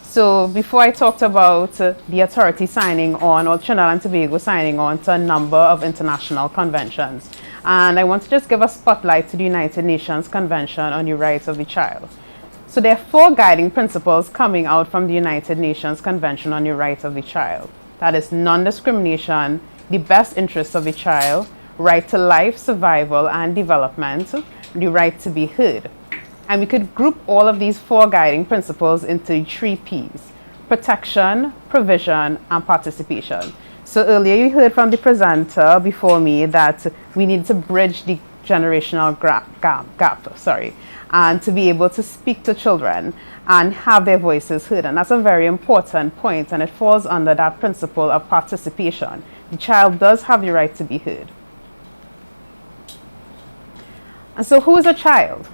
So before I talked about the authority signing on, or Trinidad and Tobago signing on to a number of international conventions. And I want to just give a spotlight to the United Nations Convention on the Rights of the Child. So there are 4 guiding principles coming out from the United Nations Convention on the Rights of the Child. That is non-discrimination, the best interests of the child, right to life, survival, and development, the right to be heard. And we could group all of these 4 guiding principles into 3 P's: protection, provision, and participation. So earlier you heard from the presenter before me that we need to bridge the generational gap, and to be able to speak to children and have their voices heard. And that's a very important point, and it falls under that principle of participation. The child does have the right to be heard. And so who is a child?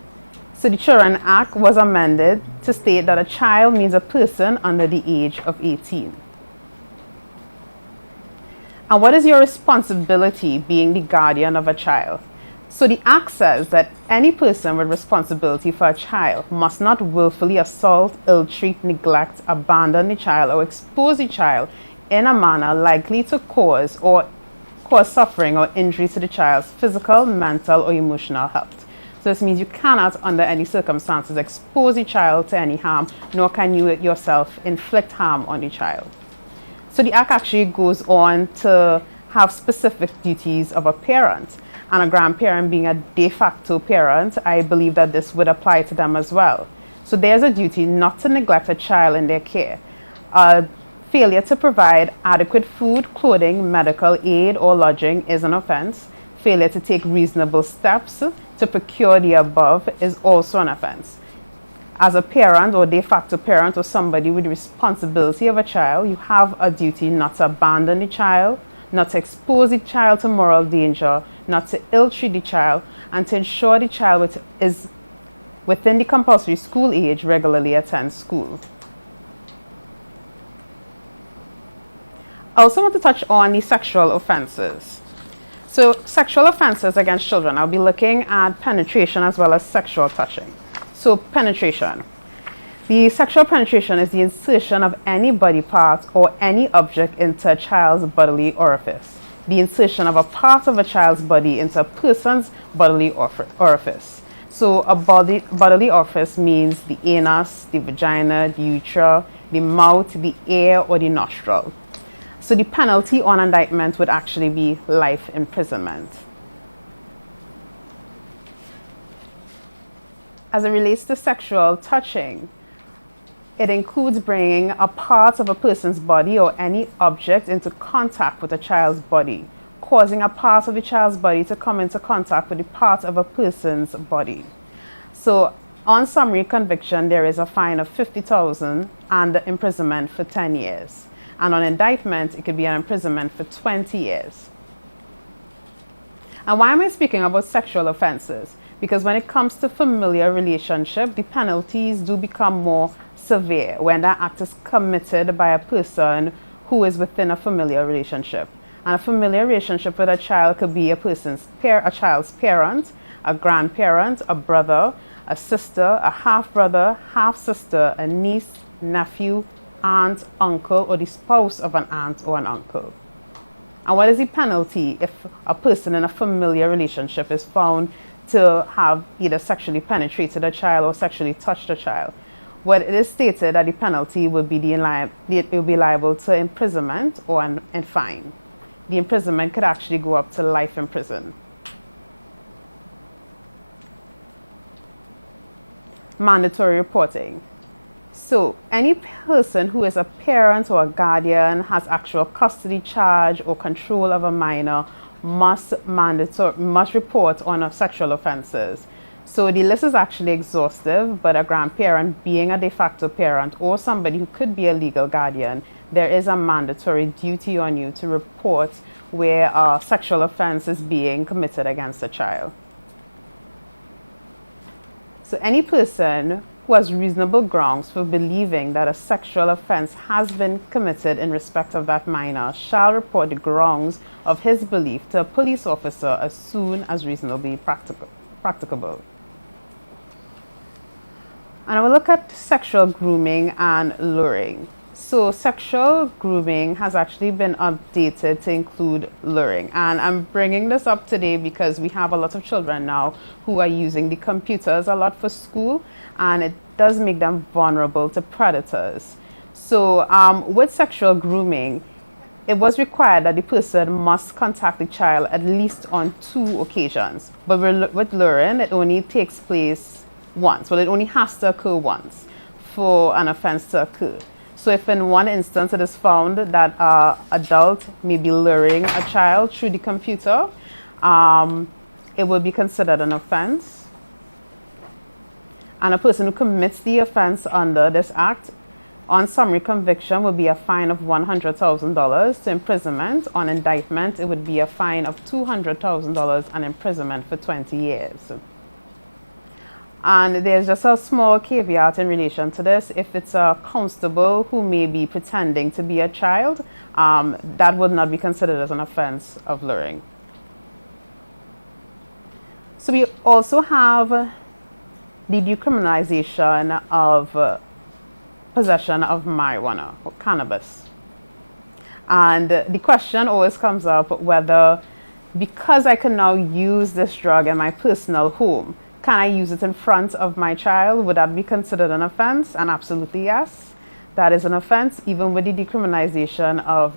So the Children Act was amended to state that a child means a person under the age of 18. And what is your responsibility being the guardian of a child? So the Act says that any person with responsibility for a child must not willfully assault, ill-treat, neglect, abandon the child, or expose the child in a manner likely to cause suffering or injury to the child's physical, mental, or emotional health. So this means you cannot, under any circumstances, expose the child to any harm, nor can you yourself inflict harm on the child. So the Act actually goes on to have specific duties of a parent, and a grandparent being a de facto parent, I believe that this would apply to them as well. So there's a duty not to neglect a child in their care. Failure to provide adequate food, clothing, medical aid, or lodging is an offense. Failure to take reasonable steps to procure the above is also an offense. As a parent or de facto parent or somebody with the responsibility of a child, you have a duty not to abandon the child, not to expose the child to moral danger, not to ill-treat the child, and to ensure the child is within the compulsory school age regularly attends school. I also want to touch on the sexual offenses. So sexual offenses against children, I'll be looking at penetration as well as sexual touching. So penetration. The sexual penetration is the insertion of any body part or any object into a child's bodily orifice. The insertion of a part of a child's body into a person's bodily orifice. So a bodily orifice means the anus, the vagina, the urethra, the mouth, the ear, or the nostril. So the penalty on indictment would actually be life imprisonment. As it relates to sexual touching, it includes bringing a part of a person's body or any object into contact with a child's body, causing a part of the child's body to come into contact with the part of a person's body. So on summary conviction, there is a fine of 50,000 and imprisonment for 10 years. And on indictment, it could be an imprisonment for 20 years. And why am I speaking about sexual offenses? Because when it comes to familiar relationship, the penalties do become more severe when that act is committed by a person who is within a familiar relationship. And a familiar relationship with a child could be a child's parent, a grandparent, a brother, a sister, a half-brother, half-sister, a niece, nephew, aunt, uncle, or the spouse of an aunt or an uncle. And what is the penalty if a person in a familiar relationship is found to have either sexually penetrated a child or sexually touched a child? Well, it is stated that the penalty will be liable to imprisonment or a fine. The imprisonment could actually go up to life in prison. Mandatory reporting. So any person who is a parent or a guardian, has actual custody charge or control of a minor must report on sexual offenses. So the list is actually exhaustive, but a grandparent being a de facto parent or somebody who could be a legal guardian, there is a mandatory duty on you to report where a sexual offense is being committed against a child. So any person who has reasonable grounds for believing that a sexual offense has been committed in respect of that minor shall report the grounds of his belief to a police officer as soon as reasonably practicable. And I will look at sexual grooming and luring. So sexual grooming has actually been updated to include luring. And I'm bringing this up today because we have a lot of children now who are using the computers a lot for school, and it does make them vulnerable to predators. So with sexual grooming, it was required that the person must contact the child at least on 2 occasions. But with luring, it only takes place once. Well, it only has to occur once for an offense to occur. So if in one instance it is found that an adult may be luring a child through the computer, it will be considered an offense. And a person who commits the offense under this act, on summary conviction, will be a fine of $100,000 to imprisonment. On indictment, it would be a fine of $200,000 and imprisonment for 20 years. And there's just a small caveat in relation to this. If it's a constable who may be pretending to be a child, that would not be considered as an offense of luring. So we also have the decriminalization of possession of marijuana or cannabis. And the question always comes up whether, because I can now use this drug in my personal home, can I use it in front of my child? Would that be considered an offense? And absolutely yes, that is an offense, even with the decriminalization of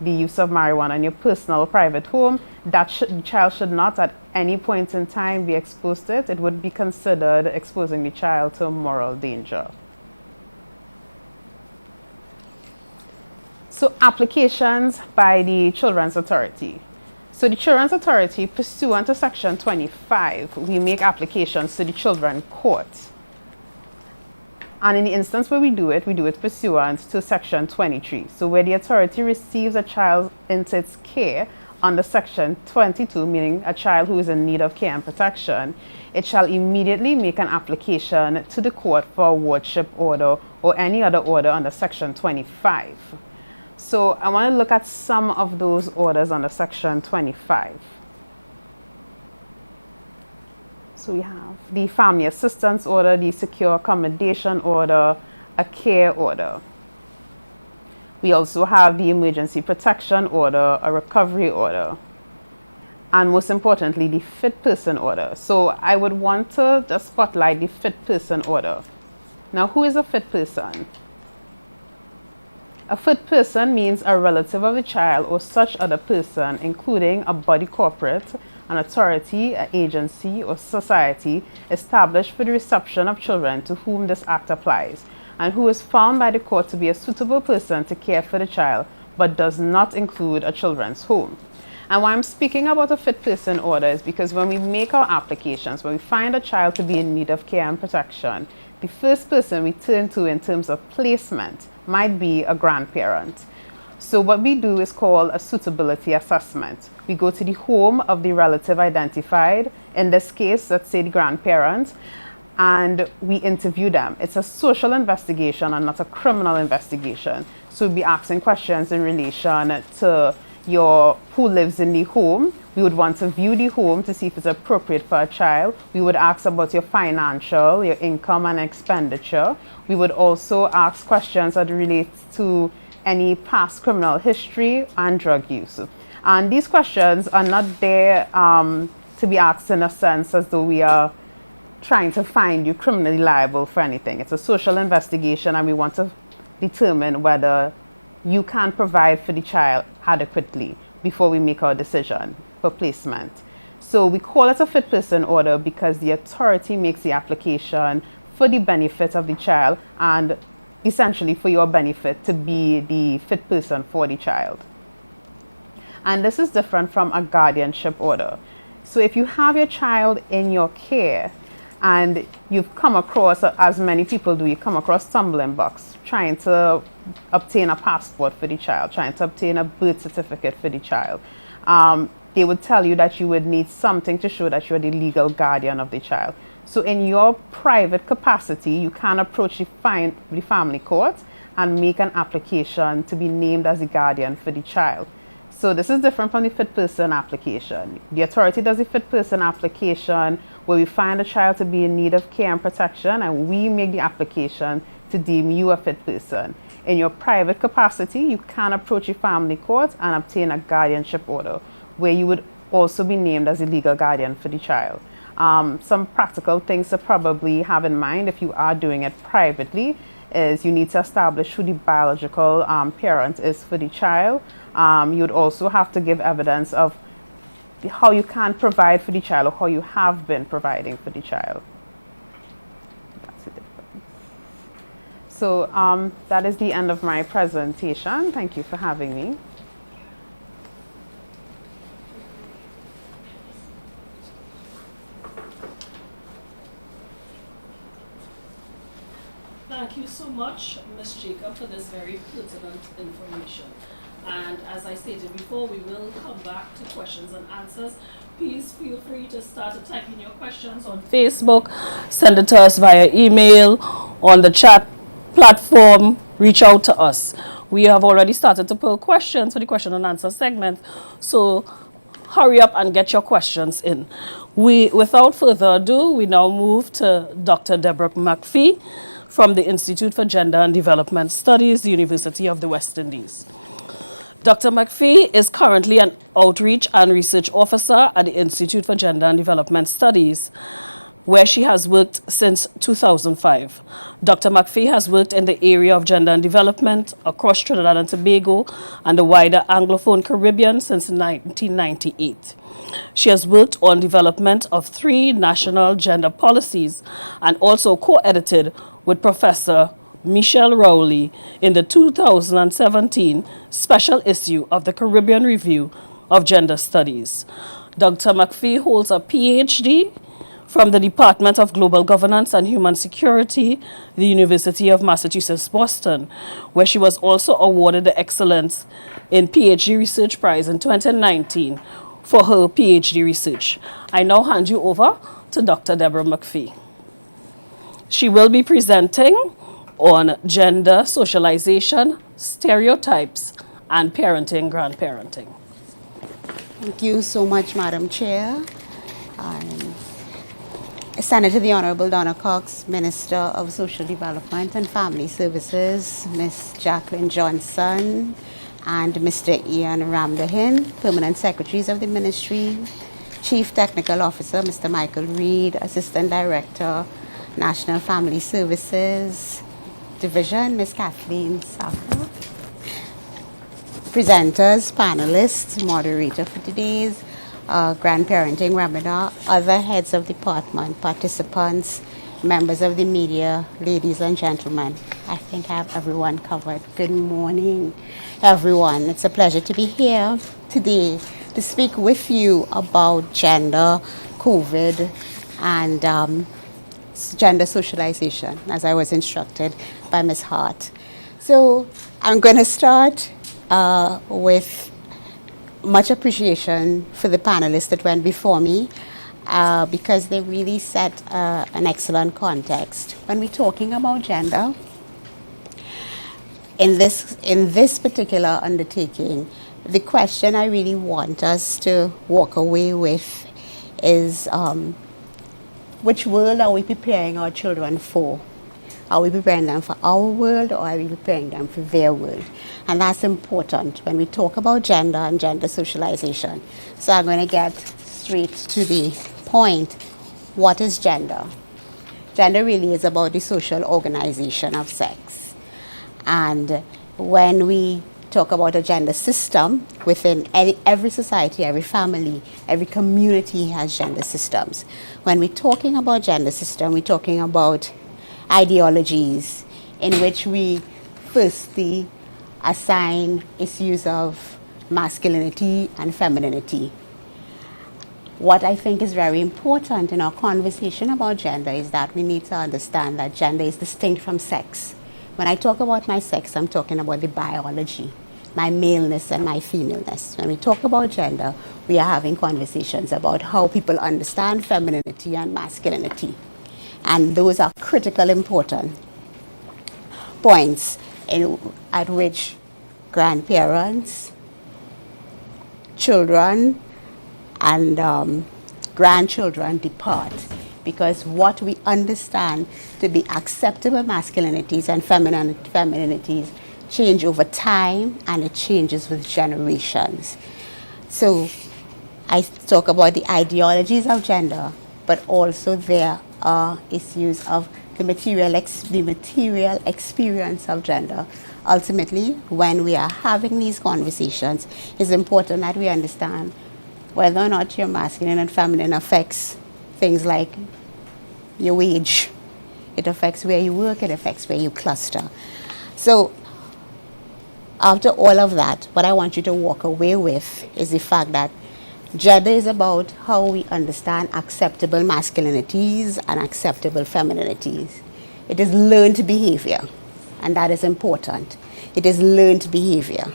the use of marijuana in your personal private home. The child should not at any point in time be exposed to it. It would be considered exposing the child to moral danger. So applications by the Children's Authority. So the Children's Authority, pursuant to Section 25, we make applications to the Children's Court. And in the instance where we do it pursuant to Section 23. So where the authority receives a child into its care under Section 22, meaning a child who is in need of care and protection, it shall immediately make an application to the court for a wardship order or any other order under Section 25. So I want to look at some of those orders under Section 25. So we have the Family Assistance Order, the Secure Accommodation Order, a Care Order. We also have the Emergency Protection Order, a Recovery Order, and most importantly, the Fit Person Order. So I would want to just spotlight the Fit Person Order. Now, who is a fit person? A fit person means a relative of the child or such other person, including a body corporate, an authority, an agency, or society established for the reception of children to whom this act applies, and who is found by the court to be a suitable person to care for the child, but does not include a children's home. And why I'm speaking about a fit person order is because when we make our applications, when we find a child to be in need of care and protection, the first person we turn to in terms of placement might be a grandparent. So what we do is called a suitability assessment. We go to the home of the relative identified, in this case, let's say the grandparent, and we interview them. It's a social investigation and not a criminal investigation. So we'll be asking questions in relation to who lives in the home. We would want to view the home to see if it's appropriate for a child. We would ask about your financial, your income and expenditure. We would also ask questions that relate to any past criminal history and drug use. And these questions are not there to be asked in a sense as though we are trying to find you criminally liable for anything. It's a social investigation and we want to determine whether you can provide for the child adequately before we make our decision for placement. So we call it a fit person order because the authority makes the application for the benefit of the child and essentially for your benefit to be the fit person for the child. And this is different from a guardianship order. So if you have your child in your care and you've come across, as many people do, you come across stumbling blocks trying to obtain a passport for the child, trying to obtain a birth certificate for the child. They would tell you that you would need something to show that you're the legal guardian of the child. So in your private capacity, you can approach the family court and make an application to be named as the guardian for the child. So this is different from the fit person application. The authority does the fit person application where we find a child to be in need of care and protection and we make the application to deem you a fit person. In your private capacity, you can approach the family court and obtain a guardianship order where you would also be named as a legal guardian for the child. Some practical things to probably have in mind if you are doing it privately is you need to establish who the biological parent is for the child. You'd also have to give evidence of how you can provide for the child or how you have been providing for the child. That's the difference. So that is the end of my presentation. Thank you for having me. Thank you so much, Ms. Jacob, for this very pertinent information. And as I stated before, we will come back to questions and answers. Please feel free to start typing your questions on Facebook, send it to us via email, on the chat platform, reach out to us. We have already started to pull questions for the question and answer segment, so hurry up and get your questions in. Without further ado, we now move to Dr. Deborah McPhee from the Institute for Gender and Development Studies, the University of the West Indies. Dr. McPhee is currently an Outreach and Research Officer at the Institute for Gender and Development Studies, where she has worked since 2005. Dr. McPhee has worked in the area of gender and development across Trinidad and Tobago and the wider Anglophone Caribbean since 1998. She has worked on development of 3 national gender policies and also co-edited with Professor Michelle Rowley in the 2017 special issue of the Caribbean Review of Gender Studies. Dr. McPhee holds a PhD from the Department of Global Governance and Human Security, the University of Massachusetts, Boston, where she was also awarded the Excellence in PhD Research Prize in 2019 for her PhD research. I now hand you over to Dr. Deborah McPhee. She will be presenting on gender socialization, stereotypes, and parenting, grandparenting. Thank you so much, Madam Chair. Senator the Honorable Donna Cox, Minister of Social Development and Family Services, Ms. Jacqueline Johnson, and Mr. Ian Ramdahin, Permanent Secretaries of the Ministry, Chief Technical Officer, Mr. Michael Reed, Assistant Director, National Family Services Division, Ms. Kathleen Saka. Presenters, panelists, moderator for today's grandparenting webinar, other heads of department, participants, members of the media, ladies and gentlemen. I think I have everyone covered. Good morning, everyone. It's a pleasure to be here today to speak with you about gender, COVID, and gender socialization, as I was instructed by Ms. Hart. So I'm going to start with much appreciation for the panelists that went before me, because they really set an excellent context. When we're talking about gender, in this particular undertaking, the question I really want us to walk away with is, which world are we preparing our children for? Are we preparing them for our world, or are we preparing them for their world? And that's important when we talk about gender and gender socialization. So I'm going to get straight to the point. What is gender? Gender really is about the social organization of sex. And when we talk about a gender system, within every society, every family, every community has gender systems. When we're talking about gender system, we're talking about ideologies in which we firstly assign issues of masculinity and femininity. What I think is very important in our conversation about gender is that we need to understand that gender is distinct from sex. When I talk about my sex, I'm talking about the biology, my maleness and my femaleness. When we talk about gender, we are having conversations about how people understand femininity and masculinity. And those are critical, important points at which grandparents, children, and grandchildren depart. Because what we understand to be acceptable masculinities and femininities change over time, and it changes with generations. So I talk about the ideologies of gender, but also there are issues of the material experience of gender. Ultimately, when we are having these conversations, it's important that we understand whether or not your masculine and feminine affects things like your wage. It affects where you work, it affects where you cluster. So after all of that, what I want you to walk away with is the fact that gender is about how we understand acceptable masculinities and acceptable femininities. It is learned behavior, and that is important. It is learned behavior.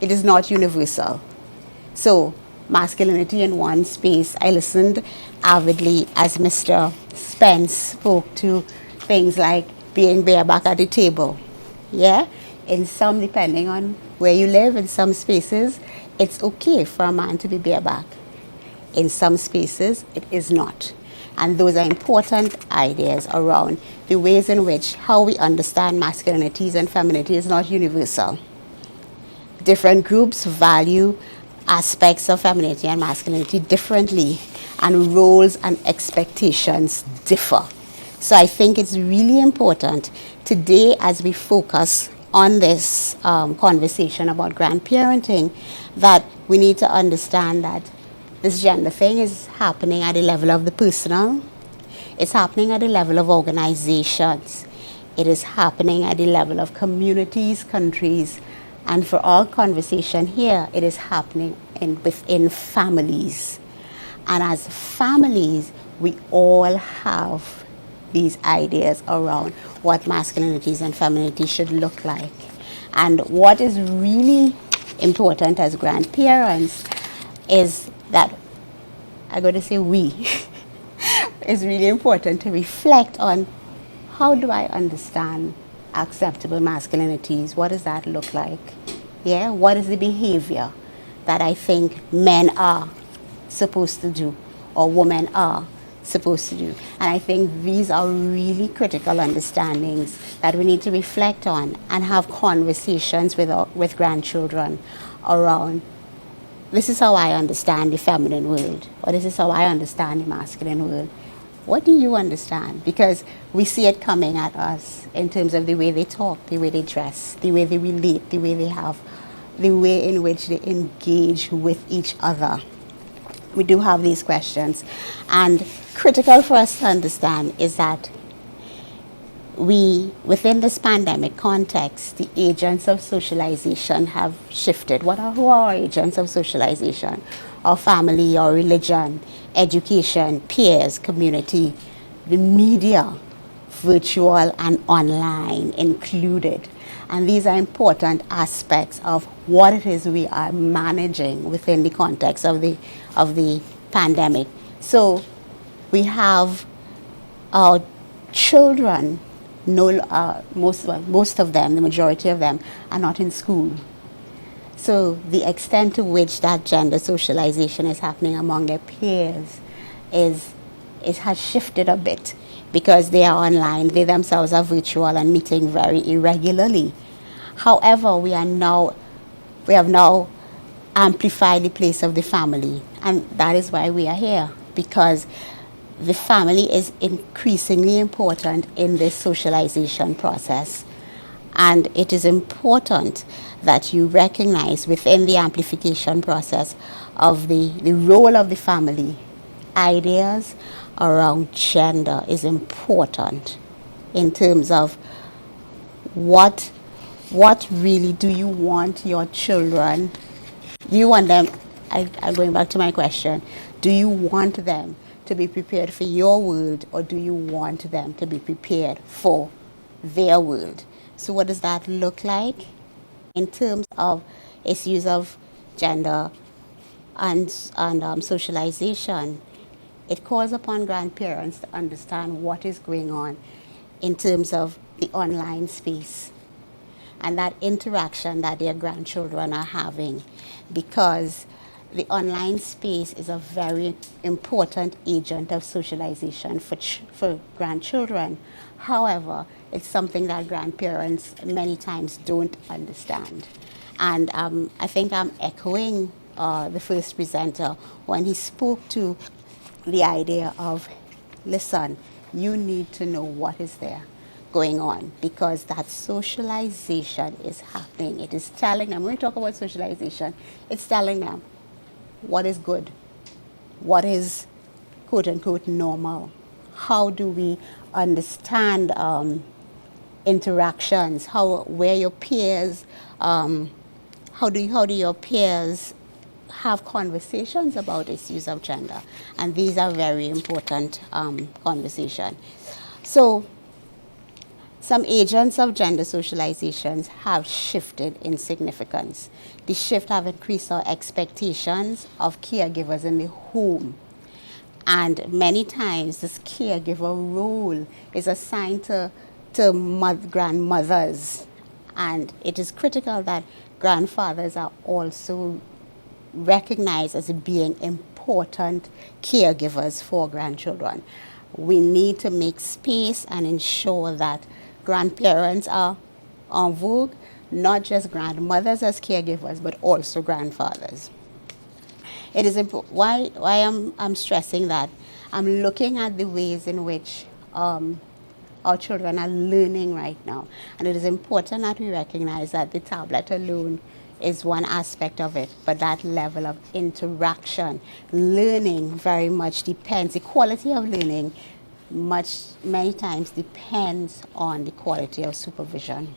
It is not universal. So masculinity in one space, I listened avidly as Mr. Spence spoke to things like being bareback at the table. Yeah? In some, depending on where you live, in some spaces, it's okay for a man to be bareback. In some spaces, it is not. And those are important ideas around the ways in which how we understand masculinities and femininity is not universal. Different groups value aspects of femininity and masculinity differently, and roles and expectations differ. So I think it's really important today, as we focus on this conversation about grandparenting, that we need to understand that this gender thing is happening at the level of the personal. It's happening at the level of organizations. It is happening at the level of communities, countries, and for our conversation here, it is happening within families. And as families, we all have these ideas around what masculinities and femininities should look like. And what is really important as grandparents is that, I'm going to say we, it's really important to reflect on, how do I understand acceptable masculinities? What does that look like? Yeah, what is the behavior that I think men are supposed to do, or women are supposed to do? And I think these are really critical understandings that we need to reflect on and have conversations with grandchildren around. This is how I understand the feminine world, or this is how I understand the masculine world. What do you understand? Because we see it coming at us in terms of the way they talk, the way they dress, the way they relate, the way they have, the way in which they engage with each other. We do have these questions. And critical for us to understand is that we, within this pandemic context, the agents of socialization have shifted. Who are our agents of socialization? Our family, our religion, education, peers, community, the media, virtual and online included. And these are important aspects of what it is we are managing within the context of the pandemic. So we have our children, most of them, the majority of them, are not in school. So the extent to which that gender socialization is happening among their peers it has shifted a bit, because they are online, they themselves are virtual and meeting very irregularly. However, we have now amplified the place of the family, and that is why we are here, because the family is increasingly important in this socialization process. And it is important that you recognize within the amplification process of the role of the family, ideas around gender is important in terms of what really do you want your children, do you want them, I'm going back to my question, do you want them to be prepared for your world, or do you want them to be prepared for their world? So what does that look like in terms of issues of gender and socialization? It calls upon grandparents to understand what is going on in terms of the online space and that interaction that their grandchildren are having, because the online space is a very important agent of socialization for grandchildren. However, it's something that grandparents many times don't understand. And I think I'm echoing the first presenter when he spoke to the idea of, listen, you need to know what is there going on, because that socialization is happening. It is telling them, when we talk about socialization, it's telling them what is good, what is quote unquote normal, how do we understand interactions, where your peers, how do your peers have conversations about issues of gender, and these are very important conversations. So some agents of gender socializations have shifted in significance. The shift have increased our expectations of caregivers in the home. And many times this caregiver role is assigned to grandmothers. And it is critical that grandfathers are also recognized as being important caregivers for grandchildren. We need to make space and ensure that grandparents are en vogue, not just grandmothers as caregivers, but also grandfathers. It is why I'm stressing that. I'm looking at the ways in which our children are learning right now. And it is important that we recognize that the tablet alone is one aspect of it, but that level of interaction, learning very much depends, the quality of learning many times depends on the quality of supervision.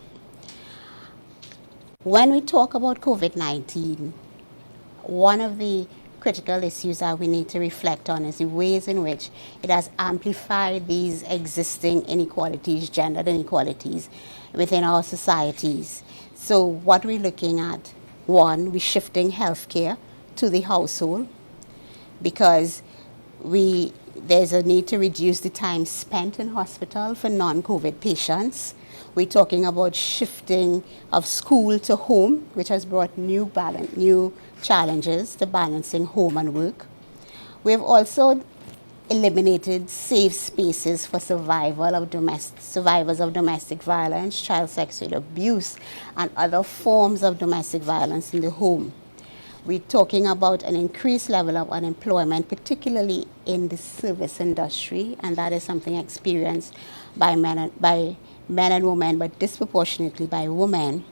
When we talk about COVID-19, one of the critical issues that we need to reflect on is the ways in which it has amplified these existing inequalities, gendered inequalities within our societies. So what we're looking at, one, we're shifting healthcare to the household, because there's a need to reduce the time spent in hospital for non-COVID patients. We're talking about shifting of school to home, which has brought new challenges to balancing home and work. We've also eliminated safe spaces for survivors of domestic violence, child sexual abuse, and other forms of domestic violence in the home. We're talking about an increased level of unemployment, particularly in the service industry, and that is something experienced by men and women, but disproportionately by women.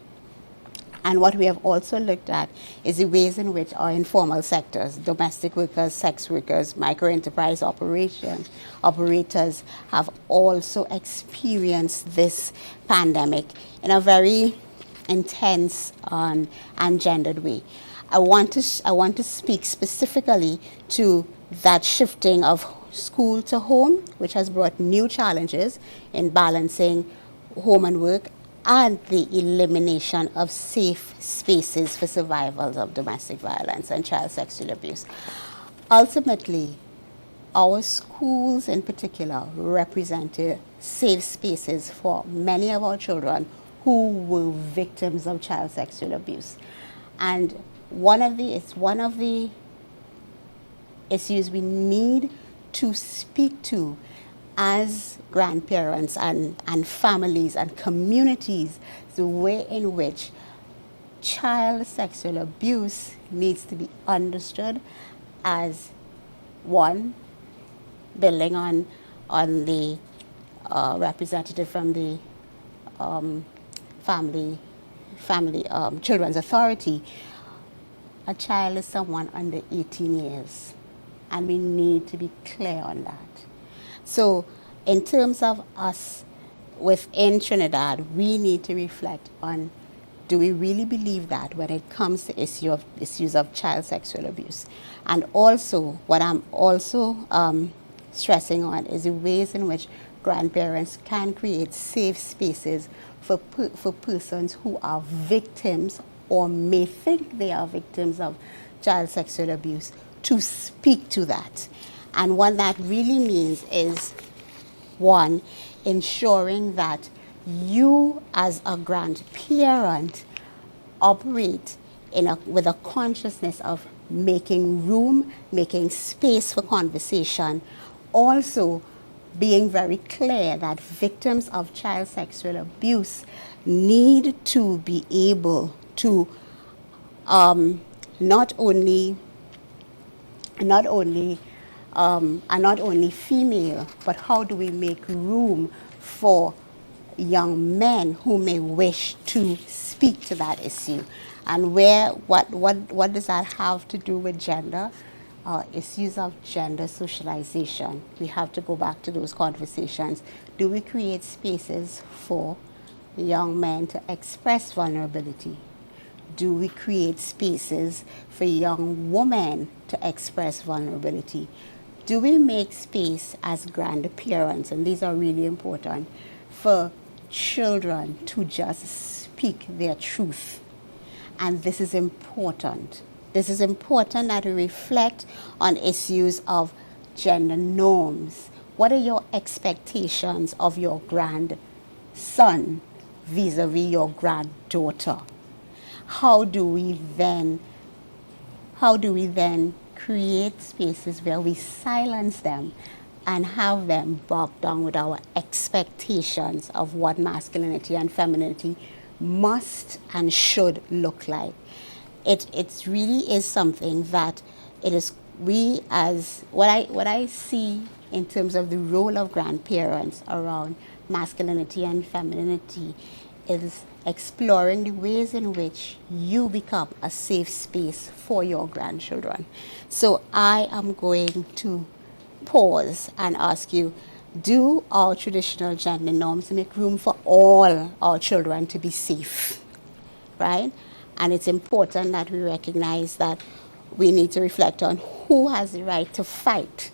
And what we have also looked at is the ways in which our informal sectors, domestic workers, sex workers, micro-enterprise operators have also experienced this pandemic in a very intense and gendered way. I want to speak specifically to that shifting of school to home, which has brought new challenges in balancing home and work, and the elimination of safe spaces for survivors of domestic violence and child sexual abuse. Ultimately, our schools in particular represented safe spaces for many of our children who were victims of child sexual abuse. And it's one of the issues we need to speak to as grandparents and families and communities, the way in which child sexual abuse needs to be understood as one, building on the representative from the Children's Authority. A child is someone under 18 years, and we need to be clear on that. So in terms of us within Trinidad, we need to reflect on, do we really believe that when it comes to issues of child sexual abuse? And also, what I'm also stressing on is the ways in which grandparents can create safe spaces for persons who are victims or may think they are victims of child sexual abuse to speak to that. And what that really means is, one, ensuring that you as a grandparent operate with a consciousness of making room, making space for conversation. Also, being very clear that victims of child sexual abuse need to be able to not only are not only female, but how do we make room for young men who may wish to speak to that issue? And what does that have to do with gender? Issues of gender socialization. We have to go back to those conversations. Do we create spaces for young men to express vulnerability? Do we create spaces for young women to express vulnerability? Do we make space as grandparents, and these are really important, for children to just speak their truth? And this is important. This is important that we reflect on issues of gender norms. What are your expectations of your grandson vis-a-vis your granddaughter? How do we then create spaces where we silence them and have them bogged down with our expectations of what masculinity and femininity must and should look like? It really is something that it is, we as, what I see in terms of the role of grandparents around masculinity and femininity is exploring the ways in which you become a safe space for your grandchildren. So I am going to pause and ask you, do our traditional gender norms make room for all our children to be safe, right? And it's important that we recognize that we need to reflect on who has the right to fight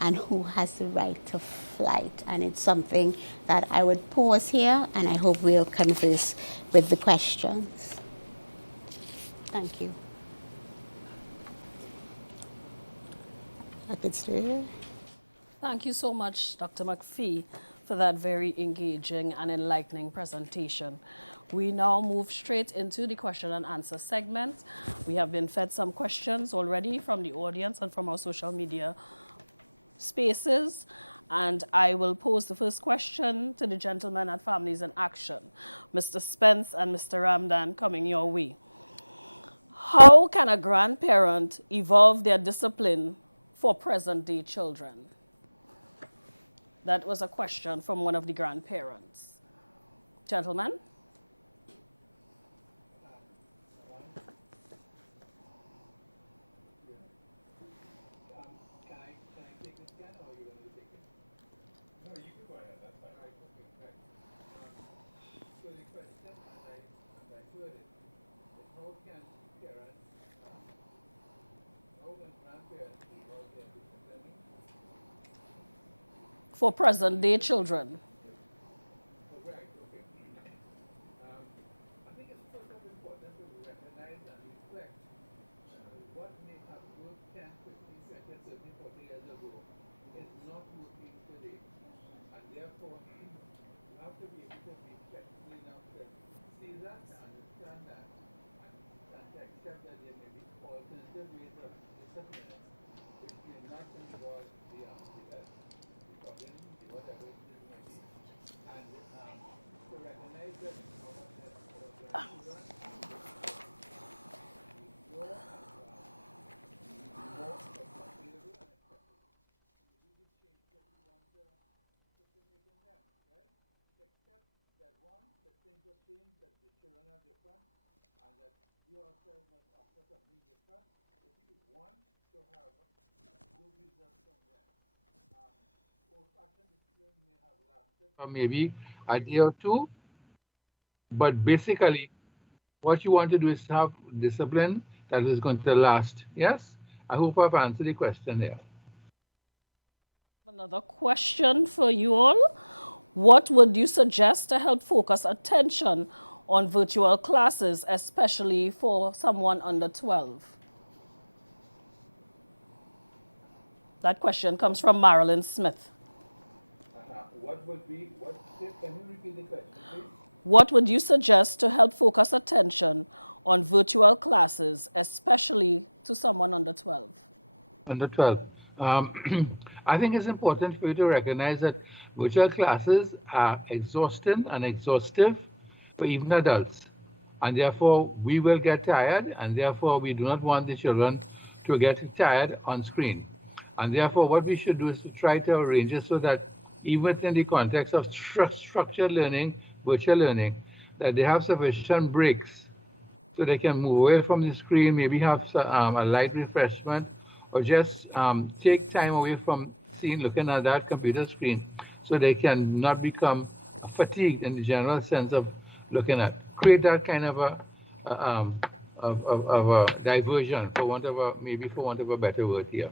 and who has the right to flight. And it's something that I would pause here, and I hope we'll converse with the questions. Thank you. I could stay here. Thank you so much, Dr. McPhee, for that very engaging and enlightening presentation. We now move straight into the question and answer segment. We have been fed some questions already from the audience and from our social media spaces. And I will pose the first question to the gentlemen at Families in Action. Mr. Spence and Mr. Ramdan, coming your way. How can a grandparent evolve their discipline for present-day children? That was a question from one of the grandparents. Gentlemen? for present-day children? Right, okay. I think it's first of all important to recognize and reflect what may have worked 10, 15, 20, 30, 40 years ago is not working today. And therefore, you have to be able to be flexible enough to see that, to understand that, and to accept that there may be alternative ways of discipline which may not involve the problem, whatever it may be. And to recognize that our grandchildren more more available and acceptable. Maybe the change that we want to make in them, right? Accept that one, that things have changed, that the children are different, and that we ourselves must offer something different if you want to have good results from them. Old-fashioned discipline may have lasted for maybe a day or two, but basically what you want to do is have discipline that is going to last. Yes? I hope I've answered the question there. Another question for you all. What would you suggest to help focus attention on virtual classes, especially for someone under 12? That question comes from Marilyn Smith. What would be, can you repeat the question, please? What would you suggest to help focus attention on virtual classes, especially to someone under 12? Under 12. I think it's important for you to recognize that virtual classes are exhausting and exhaustive for even adults. And therefore, we will get tired, and therefore, we do not want the children to get tired on screen. And therefore, what we should do is to try to arrange it so that even within the context of structured learning, virtual learning, that they have sufficient breaks so they can move away from the screen, maybe have a light refreshment, or just take time away from looking at that computer screen so they can not become fatigued in the general sense of looking at. Create that kind of a diversion, for want of a better word here.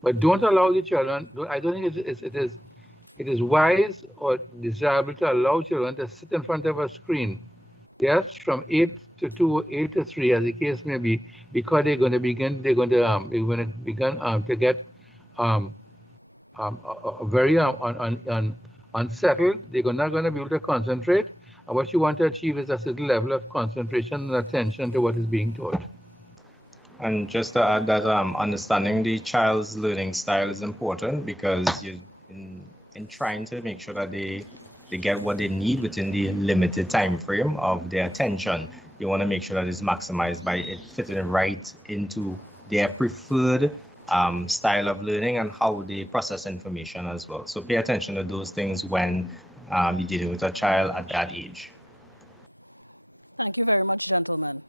But don't allow the children, I don't think it is wise or desirable to allow children to sit in front of a screen, yes, from 8 to 2, 8 to 3, as the case may be, because they're going to begin to get very unsettled. They're not going to be able to concentrate. And what you want to achieve is a certain level of concentration and attention to what is being taught. And just to add that understanding the child's learning style is important, because in trying to make sure that they get what they need within the limited time frame of their attention, you want to make sure that it's maximized by it fitting right into their preferred style of learning and how they process information as well. So pay attention to those things when you're dealing with a child at that age. Thank you very much, gentlemen.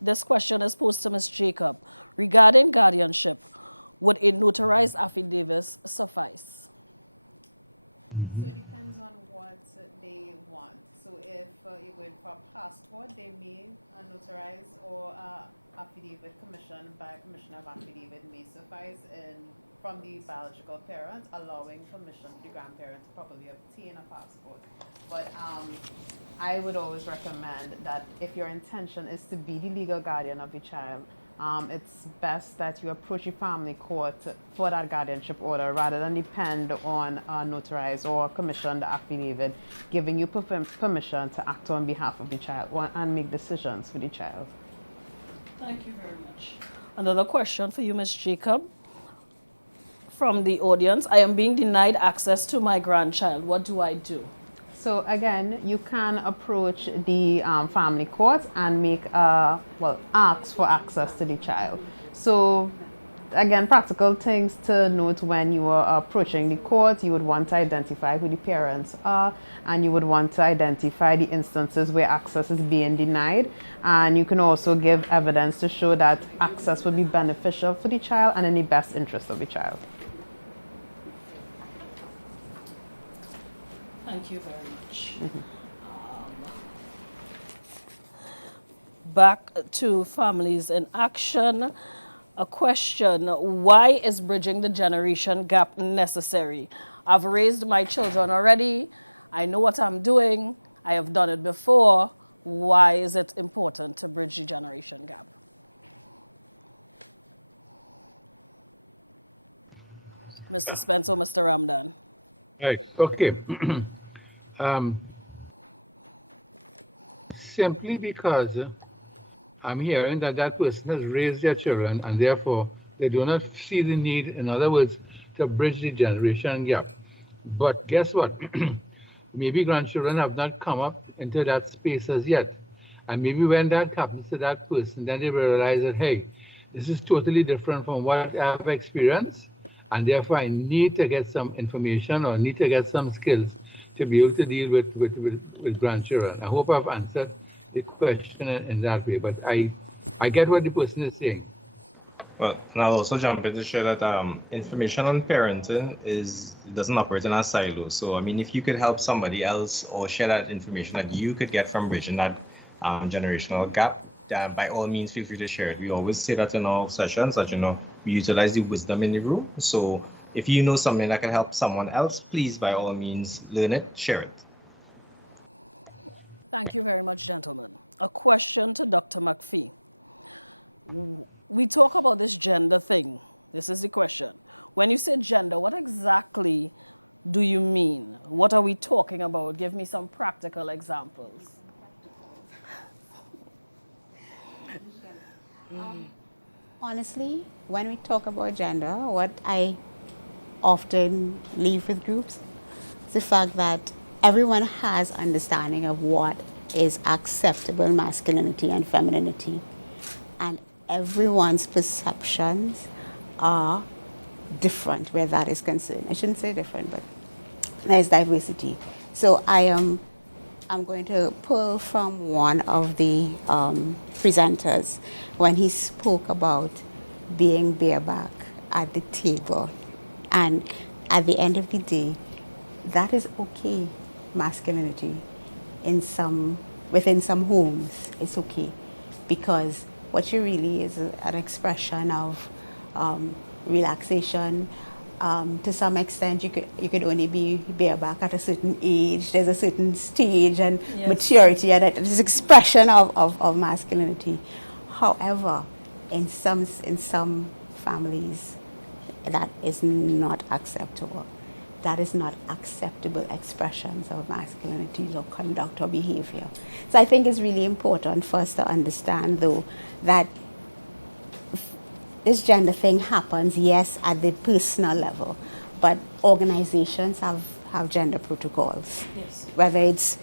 This question is posed to Ms. Jacob. Regarding guardianship, would a notarized affidavit suffice? So it depends on what they want. So if you're going for a passport, they may notarize, or affidavit commissioned by a commissioner of affidavit may suffice from the biological parents, allowing permission to the grandparents to probably obtain a passport. But I would always recommend that if your intention is to be the legal guardian of the child, it's best that you approach your family court for that guardianship order rather than depend on a notarized or commissioned affidavit giving you permission to act on behalf of the child and make decisions for the child. Thank you very much. Another question for you, Ms. Jacob. From the audience, I am being denied access to my grandchild. What do I do? So again, you can approach the family court and ask for access to the child. So again, practical things to note when you are approaching the court: you would want to identify who the parents are, and you would want to identify the instances where access is being denied. And you can also give evidence to show that access would be beneficial for the child and in the best interest of the child. Thank you very much. Back to Families in Action. A question: why is bridging the generation gap necessary? I've raised my children already. I know what I'm doing. I have done it before. Why is it important to bridge the generation gap? Mr. Spencer, Mr. Ramdan. Right. Okay. um, Simply because I'm hearing that that person has raised their children and therefore they do not see the need, in other words, to bridge the generation gap. But guess what? Maybe grandchildren have not come up into that space as yet. And maybe when that happens to that person, then they realize that, hey, this is totally different from what I've experienced. And therefore, I need to get some information or need to get some skills to be able to deal with grandchildren. I hope I've answered the question in that way, but I get what the person is saying. Well, and I'll also jump in to share that information on parenting doesn't operate in a silo. So, I mean, if you could help somebody else or share that information that you could get from bridging that generational gap, by all means, feel free to share it. We always say that in our sessions, that, we utilize the wisdom in the room. So if you know something that can help someone else, please, by all means, learn it, share it. Thank you very much, gentlemen. A question to Dr. McPhee. We talk about this gender thing. This is the question. When you say gender, what exactly do you mean? What are we talking about? Give me some practical examples. Honestly, when we talk about gender, what I often leave with groups is the fact that everyone has understanding of what is acceptable masculinity and femininity. And everyone's perceptions are different where that is concerned. I shouldn't say different, but there's diversity. So I'm going to pull from one of the presenters when he spoke about being bareback at the table. And at the end of the day, that is okay, masculinity. Within some homes, it's okay. Because what you really is an expression of relaxation. To some extent, you could only be bareback at a certain age. There's a certain stage and maturity, and it's expression of masculinity. However, in some families, that is not acceptable. That is not acceptable expressions of masculinity or conduct or behavior. So I think it's really important for us to understand, though, that this gender thing happens, yes, at the personal level, but organizations have gender protocols. Yes. Whether it's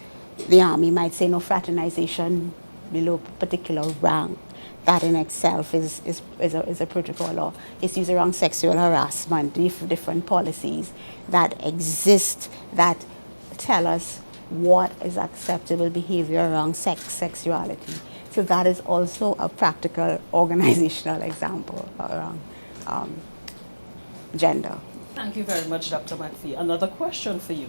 the army might say no fraternization below particular rank. That in itself is a protocol, or issues around sexual harassment, different policies that exist that tell us what is acceptable behavior around sexuality. So that is also a practical organizational example around gender. Thank you very much, Dr. McPhee. Another question for you.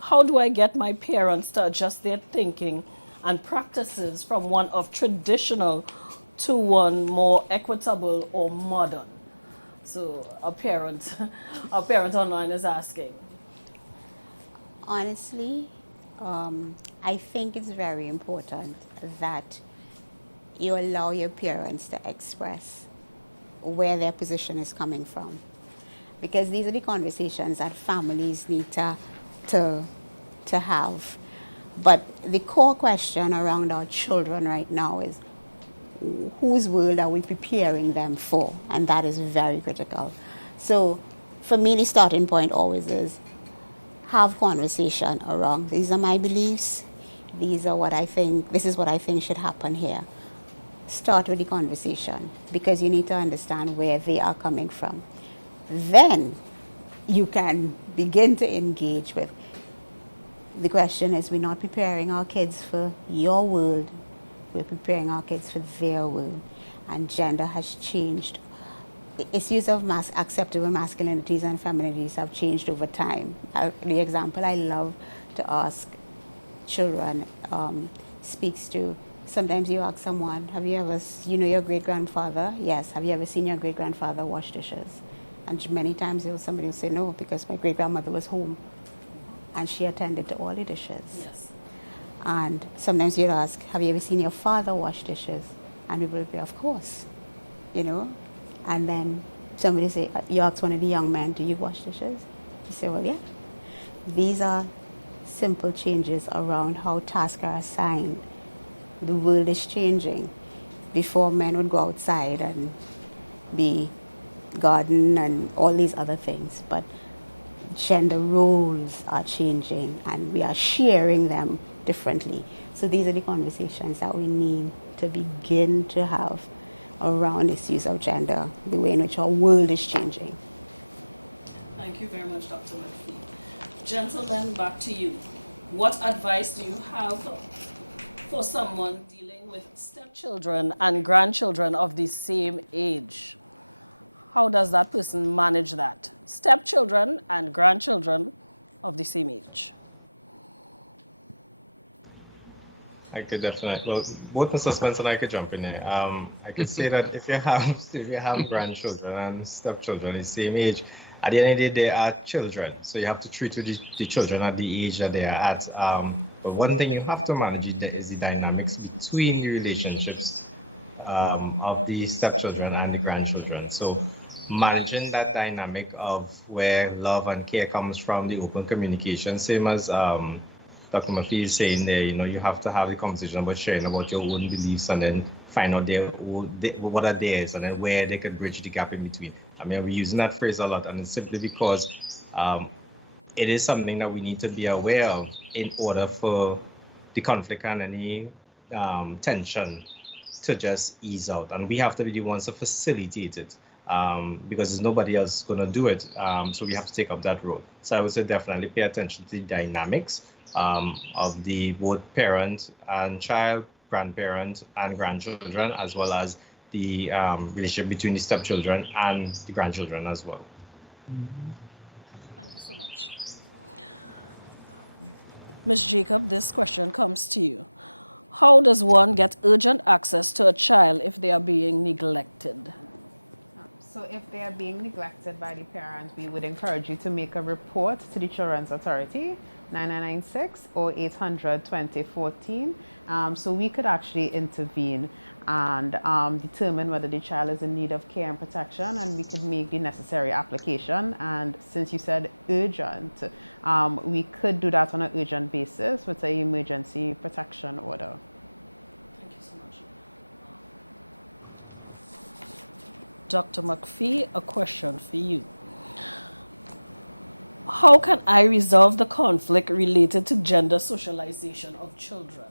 How do I get my parents to adjust their thinking and practices from one of traditional to one more equitable or modern? So a parent online is asking. Honestly, I think it's very important that you allow your parents to express where their position is coming from. Because these are the conversations that families need to have. But the core question around our children right now is, whose world are we preparing them for? And that is very critical. So for me, the starting point always is have conversation around, these are my beliefs, this is what I think should happen here. Start with the conversation, because you need to understand where they are coming from. Then you can begin to engage with, the question is, we're not preparing our kids for your world, we're preparing our kids for their world. And gender has changed. Issues of acceptable masculinities and femininities have changed over time. The example I love to ask children speaks to, sometimes you ask someone, have you ever, your great-grandfather? Yes. Have you ever seen your great-grandfather wash dishes? And many times somebody will say no because my great-grandmother was home and she attended to all the dishes. Yes. And sometimes you'd ask, have you ever seen your father wash dishes? And people would be, of course, you know. And then somebody say, you ask one of the young men, do you wash dishes? You say, well, yeah. These are simple changes around how tasks are assigned. The world is changing. Before, men would go outside and be garden and all these other things, but gender roles are changing and we are sharing them differently. So these are the conversations that we need to begin to have around issues of gender, the way in which our world is changing. Thank you very much, Dr. McPhee. Gentlemen, back to you. What advice do you have for someone dealing with stepchildren and grandchildren of the same age? How does that person manage that? Stepchildren and grandchildren of the same age. I could definitely, well, both Mr. Spencer and I could jump in there. I could say that if you have grandchildren and stepchildren the same age, at the end of the day, they are children. So you have to treat the children at the age that they are at. But one thing you have to manage is the dynamics between the relationships of the stepchildren and the grandchildren. So managing that dynamic of where love and care comes from, the open communication, same as Dr. McPhee is saying there, you have to have the conversation about sharing about your own beliefs and then find out what are theirs and then where they could bridge the gap in between. I mean, we're using that phrase a lot, and it's simply because it is something that we need to be aware of in order for the conflict and any tension to just ease out. And we have to be the ones to facilitate it because there's nobody else going to do it. So we have to take up that role. So I would say definitely pay attention to the dynamics of the both parent and child, grandparent and grandchildren, as well as the relationship between the stepchildren and the grandchildren as well. Thank you so much. Ms. Jacob, this question comes to you. How does one get urgent access to a child if they are being neglected? So if they are being neglected by the parent, we would encourage you to make a report to the Children's Authority, 9996 or 800-2014. So we could actually intervene and determine whether the child is in need of care and protection, and we could make the necessary application. And since you said urgent, we could do that on an urgent basis with an emergency protection order. Thank you so much. Dr. McPhee, a question for you. How can I resolve the conflict related to gender socialization of children?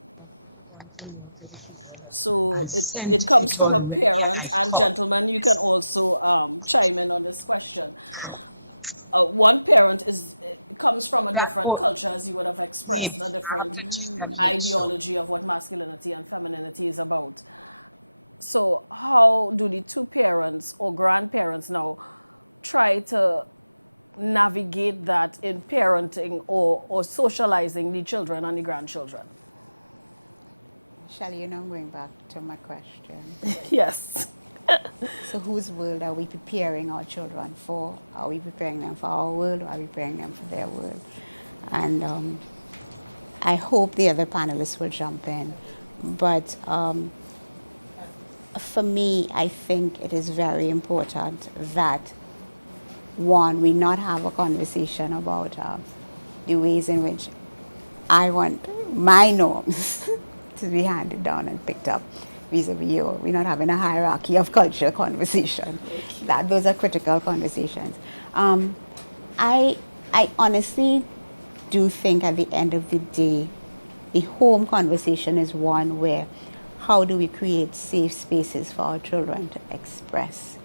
So it comes from a parent, and gentlemen, you can also chime in on this question. One parent comes from a different culture, as you would have expressed, a different ideology of what masculinity and femininity is about. So how do the two parents or grandparents now try to navigate that in parenting or socializing the children and the grandchildren? Shelley, I'm going back to my question. Yes. So whose world are we preparing our children for? Are we preparing them for our world, or are we preparing them for their world? And I hope the other panelists will jump in. But for me, I think it is very important that, one, we not have a conversation about the ways in which I want my norms to be handed down and picked up vis-a-vis you. We're not having a hierarchy of culture conversation. Those are critical conversations. I honestly do think at the end of the day, the home conversation is one where how do we create safe spaces for our children to express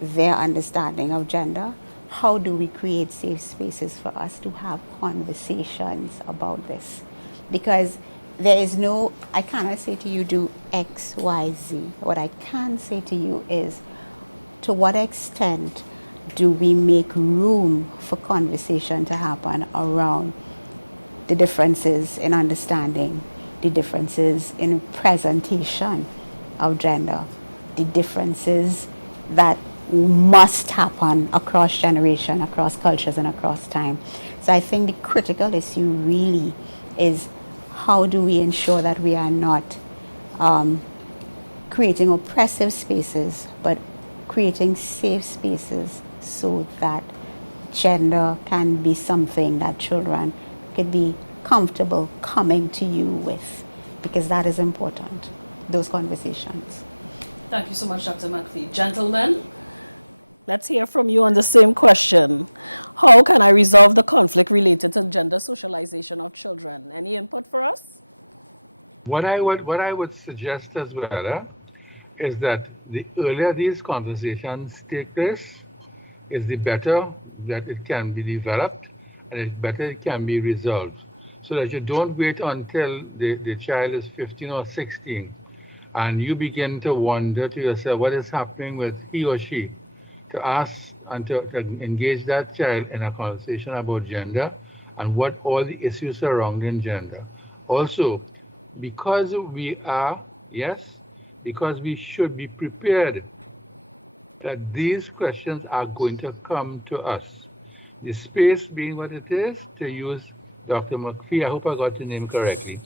their understanding of gender? How do we create safe spaces for us to have conversations about this? Because there is no, I cannot say to you do X, Y, Z. What I can say to you is, to what extent do we make room for conversation to happen around the differences in understanding, the differences in presentation of gender, the differences that must happen across generation, across cultures, and across time. So I think the critical issue really is how do we ensure that we are not creating oppressive spaces, but creating safe spaces so that gender can be something that children could be comfortable coming to you with, because that is important, those conversations. Thank you so much, Dr. McPhee. Gentlemen, let's hear from you on the same question. How can I resolve the conflict related to gender socialization of children? Any input for us? What I would suggest as well is that the earlier these conversations take place, is the better that it can be developed and the better it can be resolved. So that you don't wait until the child is 15 or 16 and you begin to wonder to yourself what is happening with he or she, to ask and to engage that child in a conversation about gender and what all the issues surrounding gender. Also, because because we should be prepared that these questions are going to come to us. The space being what it is, to use Dr. McPhee, I hope I got your name correctly,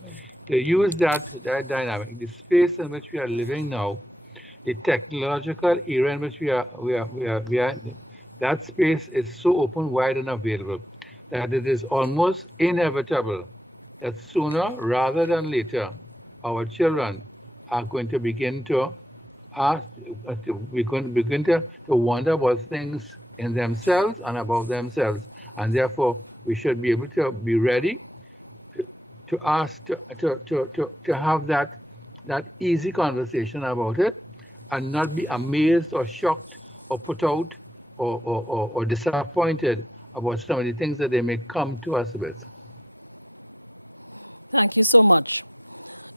to use that dynamic, the space in which we are living now, the technological era in which we are, that space is so open, wide, and available that it is almost inevitable that sooner rather than later, our children are going to begin to ask, we're going to begin to wonder about things in themselves and about themselves. And therefore, we should be able to be ready to ask, to have that easy conversation about it and not be amazed or shocked or put out or disappointed about some of the things that they may come to us with. Thank you so much.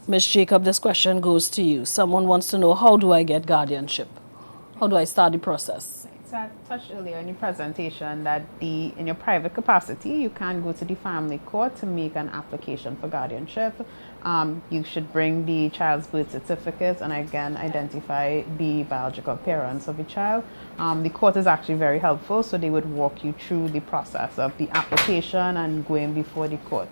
Ms. Jacob, this question goes to you. Someone wants to know, how do I get guardianship? How do I start the process? So I touched earlier in the presentation that in your private capacity, you can go to the family court to make an application for guardianship. You should bring the child's birth certificate and again identify the biological parents of the child. The court is actually very helpful, so they would walk you through the process of the application and going before the court.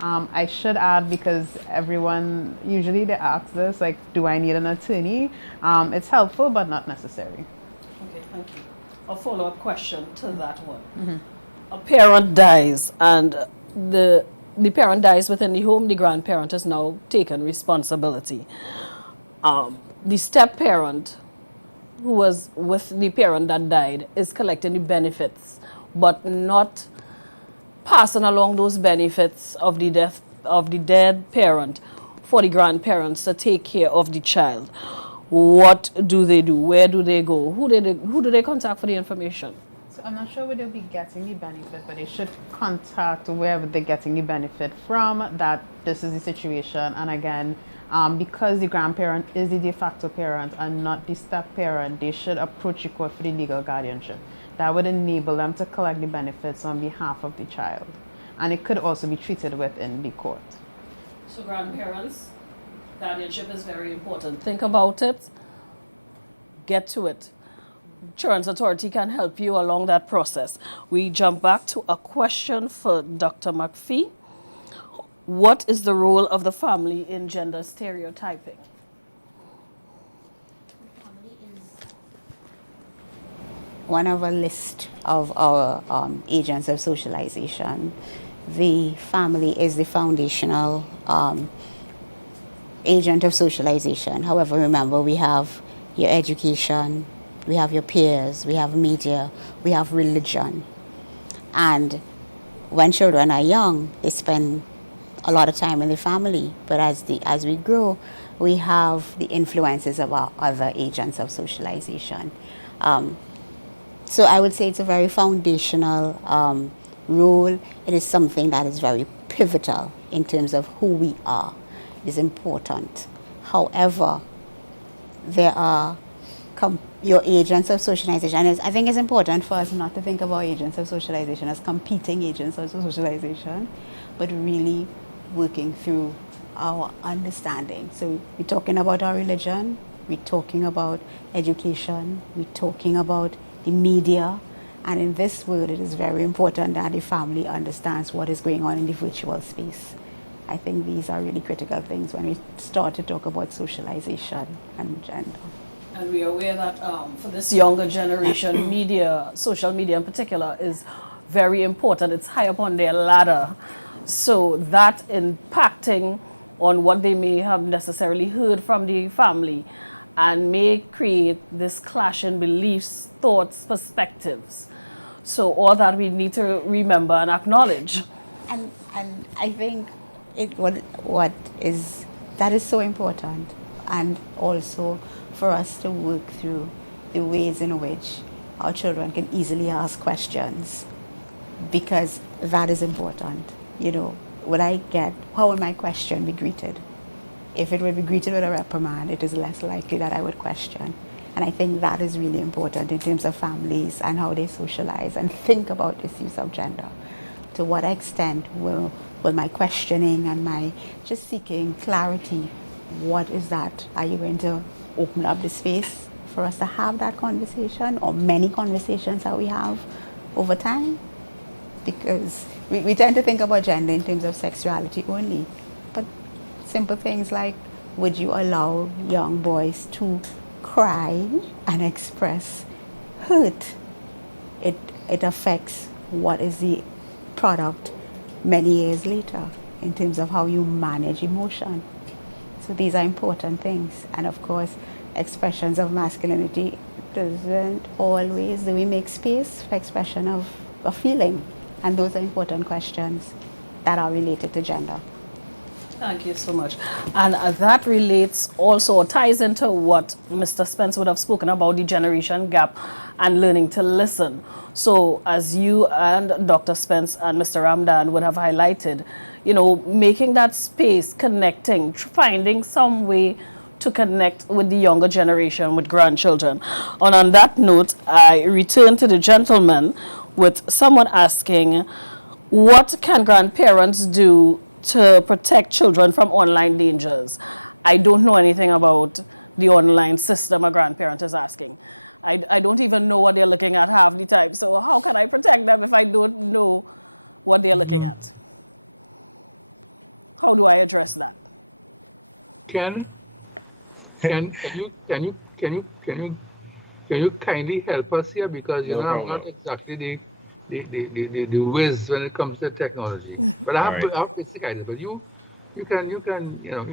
I should add, because everyone, usually they ask this, like, do I need an attorney? It's helpful, but not necessary. Okay, thank you. A follow-up question to that one. Mm-hmm. A parent dies and the parent dies within the home, the grandparent has now taken responsibility. The step-parent who was with the parent that died is collecting the benefits, but not passing along those benefits of the death of the dead parent for the grandparents to take care of the child. What do they do? Where do they go? Who do they contact for the information? So I'm not sure where they'll be getting the benefit, but they should contact wherever they're getting the benefit from, that this is the situation. And again, because the grandparent is the de facto parent and not the step parent, they should approach the court for the legal guardianship. That would enable them to collect the benefits on behalf of the child. And it could also be treated within the court. So grandparents, guardianship is very important. Think about it, get to it. Children's Authority can help you along that process. We jump back to a question for Dr. McPhee. What is the role of the family in gender stereotyping? One of a list of our agents of socialization. The family is the foundational agent of socialization. However, remember, we have your education, we have your peers, we have media, we have religion. And when children are young, they spend a lot of time in the family. But as we grow, we have the influences of our other agents of socialization. So I would say it's a very foundational role. It is something that is very pivotal in terms of who we are. It is important. However, there are your agents of socialization. And I think it's important for us not to think about agents of socialization as competing agents of socialization, but really working through our understanding. So we're talking about our religion, we're talking about education, we're talking about the media, and in this world it is very important that the family understands what is going on in the virtual space. I think these are really critical things when we start to talk about socialization and gender. And we are aware that for this younger generation, media, social media in particular, is very important. It's high up on their ladder. So that impacting on what they may have necessarily heard from the family and may create this clash in beliefs, thoughts, perspectives. So all that we need to remember and acknowledge. And I think that is so important, and also for us to work through the ways in which our children can easily ask questions, because that is important. You know, how will my question be greeted? If it would be greeted with a reprimand, it is less likely that I would question. And I think that is really important in terms of families and how they socialize and think about issues of gender. To what extent will my questioning and my just seeking clarity, what is that? Are you going to open up the space for us to have that conversation, or many conversations that we have over time? Because we tend to think about gender in terms of sexuality only, but simple things like, would you allow young boys to cry and express hurt? It affects what is the product many years later in terms of how you manage emotion. So these are important things. And of course, expressions of masculinity doesn't always, do we make space for expression of a feeling? And those are important questions that are related to gender. Thank you so much. And that relates also, or ties into what Mr. Spence would have spoken about, the generation gap and learning to listen. So as you and Dr. Spence and Mr. Ramdan would have highlighted, you know, making that space, connecting, finding some way to connect with the younger generation, with grandchildren. And on that note, I return to the gentleman with someone asking, what can grandparents do to protect children from online dangers? I don't know anything about the online system a grandparent is asking. I don't even know what they're looking at half the time. So how can I protect them if I don't know what they're looking at? How do I address that? Can you kindly help us here, because you know I'm not exactly the whiz when it comes to technology, but I have basic idea. But you can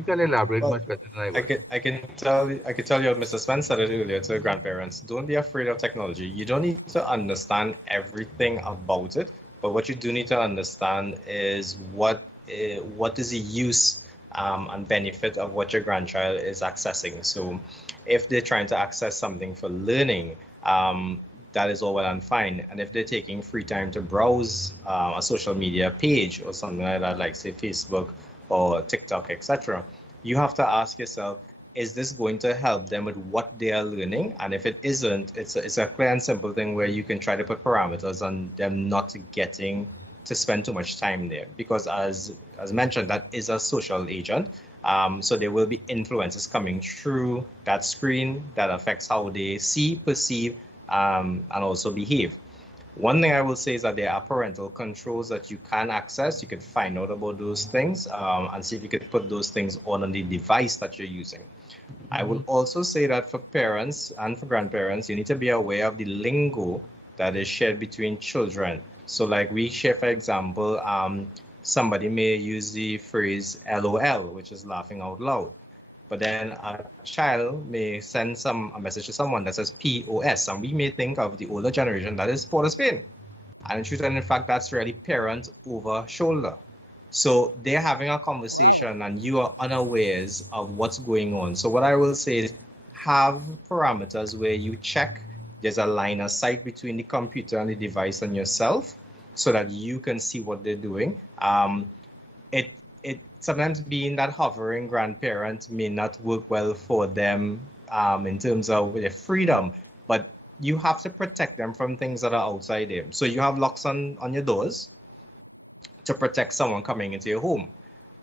elaborate much better than I will. I can tell you what Mr. Spence said it earlier to grandparents. Don't be afraid of technology. You don't need to understand everything about it, but what you do need to understand is what is the use and benefit of what your grandchild is accessing. So if they're trying to access something for learning, that is all well and fine. And if they're taking free time to browse a social media page or something like that, like say Facebook or TikTok, etc., you have to ask yourself, is this going to help them with what they are learning? And if it isn't, it's a clear and simple thing where you can try to put parameters on them not getting to spend too much time there, because as mentioned, that is a social agent. So there will be influences coming through that screen that affects how they see, perceive, and also behave. One thing I will say is that there are parental controls that you can access. You could find out about those things and see if you could put those things on the device that you're using. I will also say that for parents and for grandparents, you need to be aware of the lingo that is shared between children. So like we share, for example, somebody may use the phrase LOL, which is laughing out loud. But then a child may send a message to someone that says POS, and we may think of the older generation that is for the Spain. And in fact, that's really parent over shoulder. So they're having a conversation and you are unawares of what's going on. So what I will say is have parameters where you check there's a line of sight between the computer and the device and yourself so that you can see what they're doing. It sometimes being that hovering grandparent may not work well for them in terms of their freedom, but you have to protect them from things that are outside them. So you have locks on your doors to protect someone coming into your home.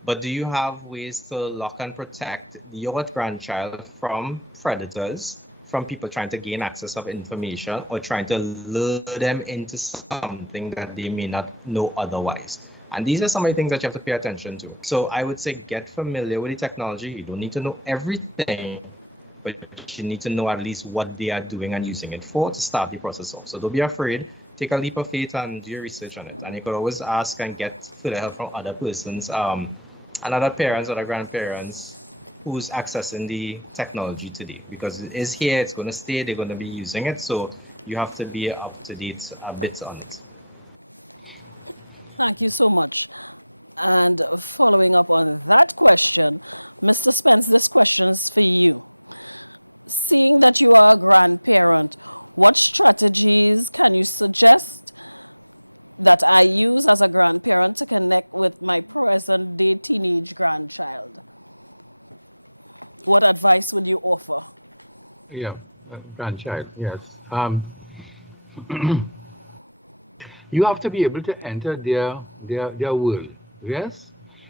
But do you have ways to lock and protect your grandchild from predators, from people trying to gain access of information or trying to lure them into something that they may not know otherwise? And these are some of the things that you have to pay attention to. So I would say get familiar with the technology. You don't need to know everything, but you need to know at least what they are doing and using it for to start the process off. So don't be afraid. Take a leap of faith and do your research on it. And you could always ask and get further help from other persons, and other parents, other grandparents who's accessing the technology today, because it is here, it's going to stay, they're going to be using it. So you have to be up to date a bit on it. Thank you so much. And following up on that question, Mr. Spence, this question is for you. Seeing that you are a grandparent, what strategies can you suggest that I use as a grandparent to connect with my present day teenage grandchild? What advice would you offer? Yeah, grandchild, yes. You have to be able to enter their world, yes?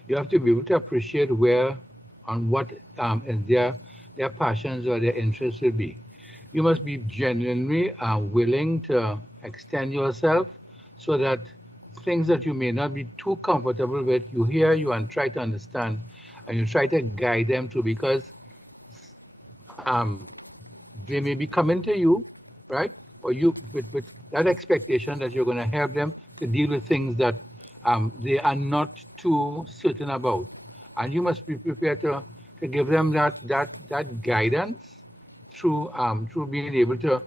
You have to be able to appreciate where and what is their passions or their interests will be. You must be genuinely willing to extend yourself so that things that you may not be too comfortable with, you hear you and try to understand, and you try to guide them to, because they may be coming to you, right? Or you with that expectation that you're going to help them to deal with things that they are not too certain about, and you must be prepared to give them that guidance through being able to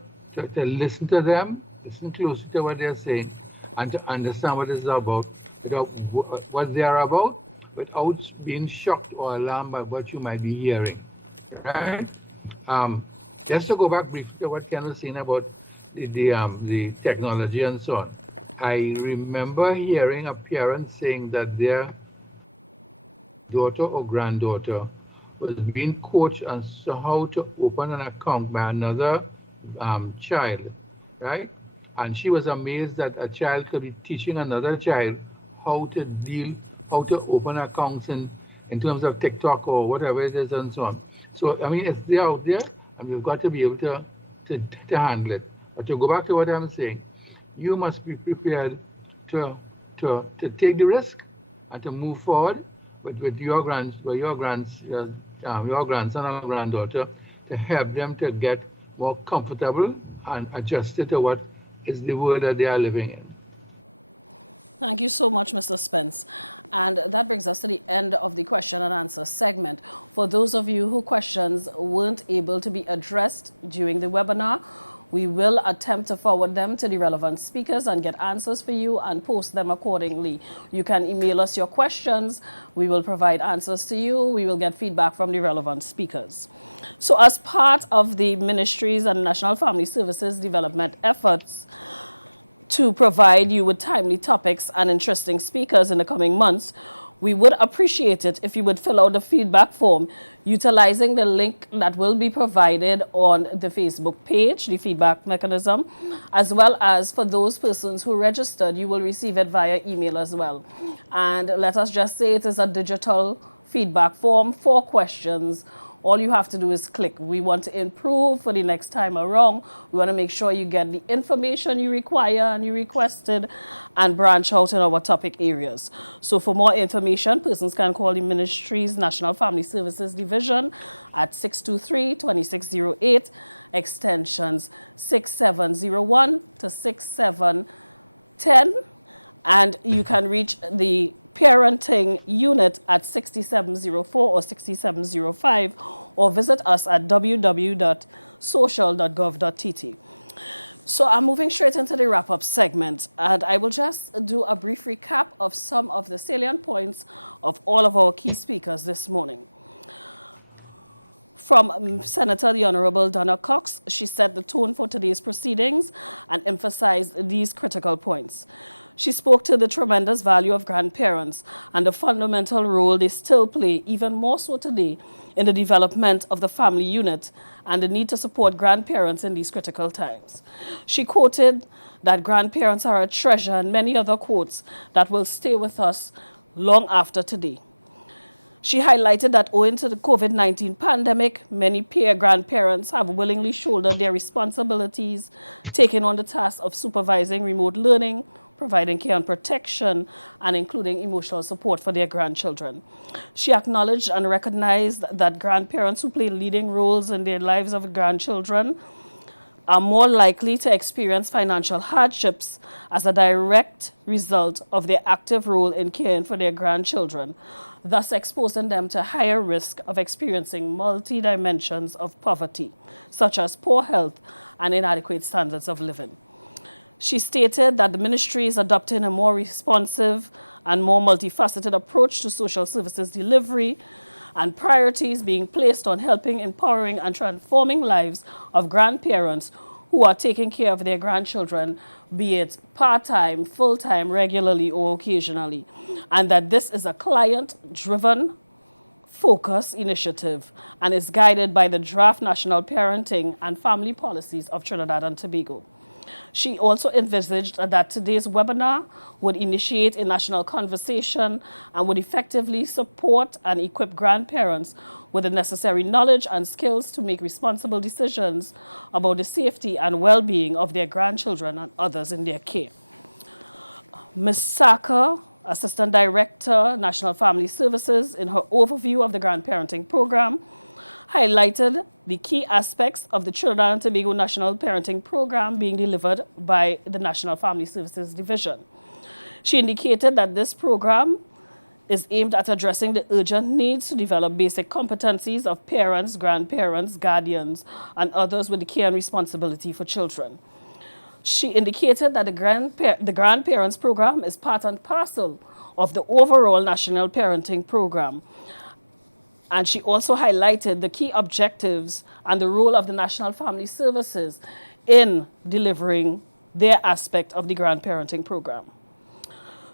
listen to them, listen closely to what they're saying, and to understand what it's about, what they are about, without being shocked or alarmed by what you might be hearing. Right? Just to go back briefly to what Ken was saying about the technology and so on. I remember hearing a parent saying that their daughter or granddaughter was being coached on how to open an account by another child, right? And she was amazed that a child could be teaching another child how to open accounts in terms of TikTok or whatever it is and so on. So, I mean, it's there out there, and we've got to be able to handle it. But to go back to what I'm saying, you must be prepared to take the risk and to move forward with your grandson or granddaughter, to help them to get more comfortable and adjusted to what is the world that they are living in. Thank you so much, Mr. Spence. And that brings us to the end of the question and answer segment. For those of you whose questions weren't able to be addressed during the webinar, we will attempt to forward them to the relevant speakers and get answers for you and post them accordingly. You can email us your questions. We will provide answers to you. We will get feedback from the relevant speakers. So as part of the ministries and National Family Services development efforts to provide you with timely topics and interesting speakers in the coming months, we would appreciate it if you would fill out the feedback form utilizing the link that will be provided on the Facebook page, the feedback mechanism, as well as for those persons who registered, you will receive it via email as well. And let us just say it is a digital feedback form, 4 questions. All you have to do is click. We want to improve for the next time around. We want to make sure you get the information you require and you requested and branch out in our topic areas. So for more information, persons can call the Ministry's National Family Services Division at 623-2608, extensions 6701 to 6710. And you can reach the parenting unit at 6704 or 6705, or visit us at www.social.gov.tt. So I'm moving straight into the wrap-up segment, and I will just do a brief recap of some of the salient points of all of our key speakers this morning. From Senator the Honorable Donna Cox, she set the tone for today's proceedings and emphasized these critical points. She spoke to the tremendous value of grandparents and the fundamental role they still play, even more so today, in the development of the family unit and the need to support grandparents in these critical times. She quoted that grandparents are a treasure and many other quotes that will stay with us long after today. She highlighted that owing to the COVID-19 pandemic, many peer grandparents have willingly shouldered their responsibilities, taking on the task of supervising remote learning, providing care and protection, and including emotional support for their grandchildren. She acknowledged and recognized that grandparents who play leading roles in their lives of grandchildren are more likely to experience financial hardships as a direct result of their active role in caring for their grandchildren, thus exposing them to higher risk of experiencing multi-dimensions of poverty, such as poor health and inadequate standards of living. She stated that the ministry is adopting a more responsive and more multifaceted approach to social services delivery, and priorities being placed on helping, empowering, and transforming lives of grandparents who are taking care of their grandchildren, be it part-time, full-time, regularly, or occasionally, and that this is a client-driven focus initiative and is guided by the draft National Parenting and Family Policies of Trinidad and Tobago. She also envisaged that today's webinar would initiate a national conversation and would effectively support and equip grandparents with the necessary knowledge and skills to make responsible decisions about the safety and well-being of their grandchildren and others in their care. Ms. Saka, Assistant Director, National Family Services, in her overview of the grandparenting program, highlighted the key aspects of the Trinidad and Tobago National Parenting Program being delivered by the National Family Services Division. She indicated that this program is aimed at addressing the urgent needs to develop basic competencies of parents, grandparents, guardians, and others with the care and responsibility for children. She indicated that the grandparents program is part and parcel of the overall National Parenting Program. And she also highlighted the key objectives and the role of the National Family Services in delivering their aspect of the grandparenting program.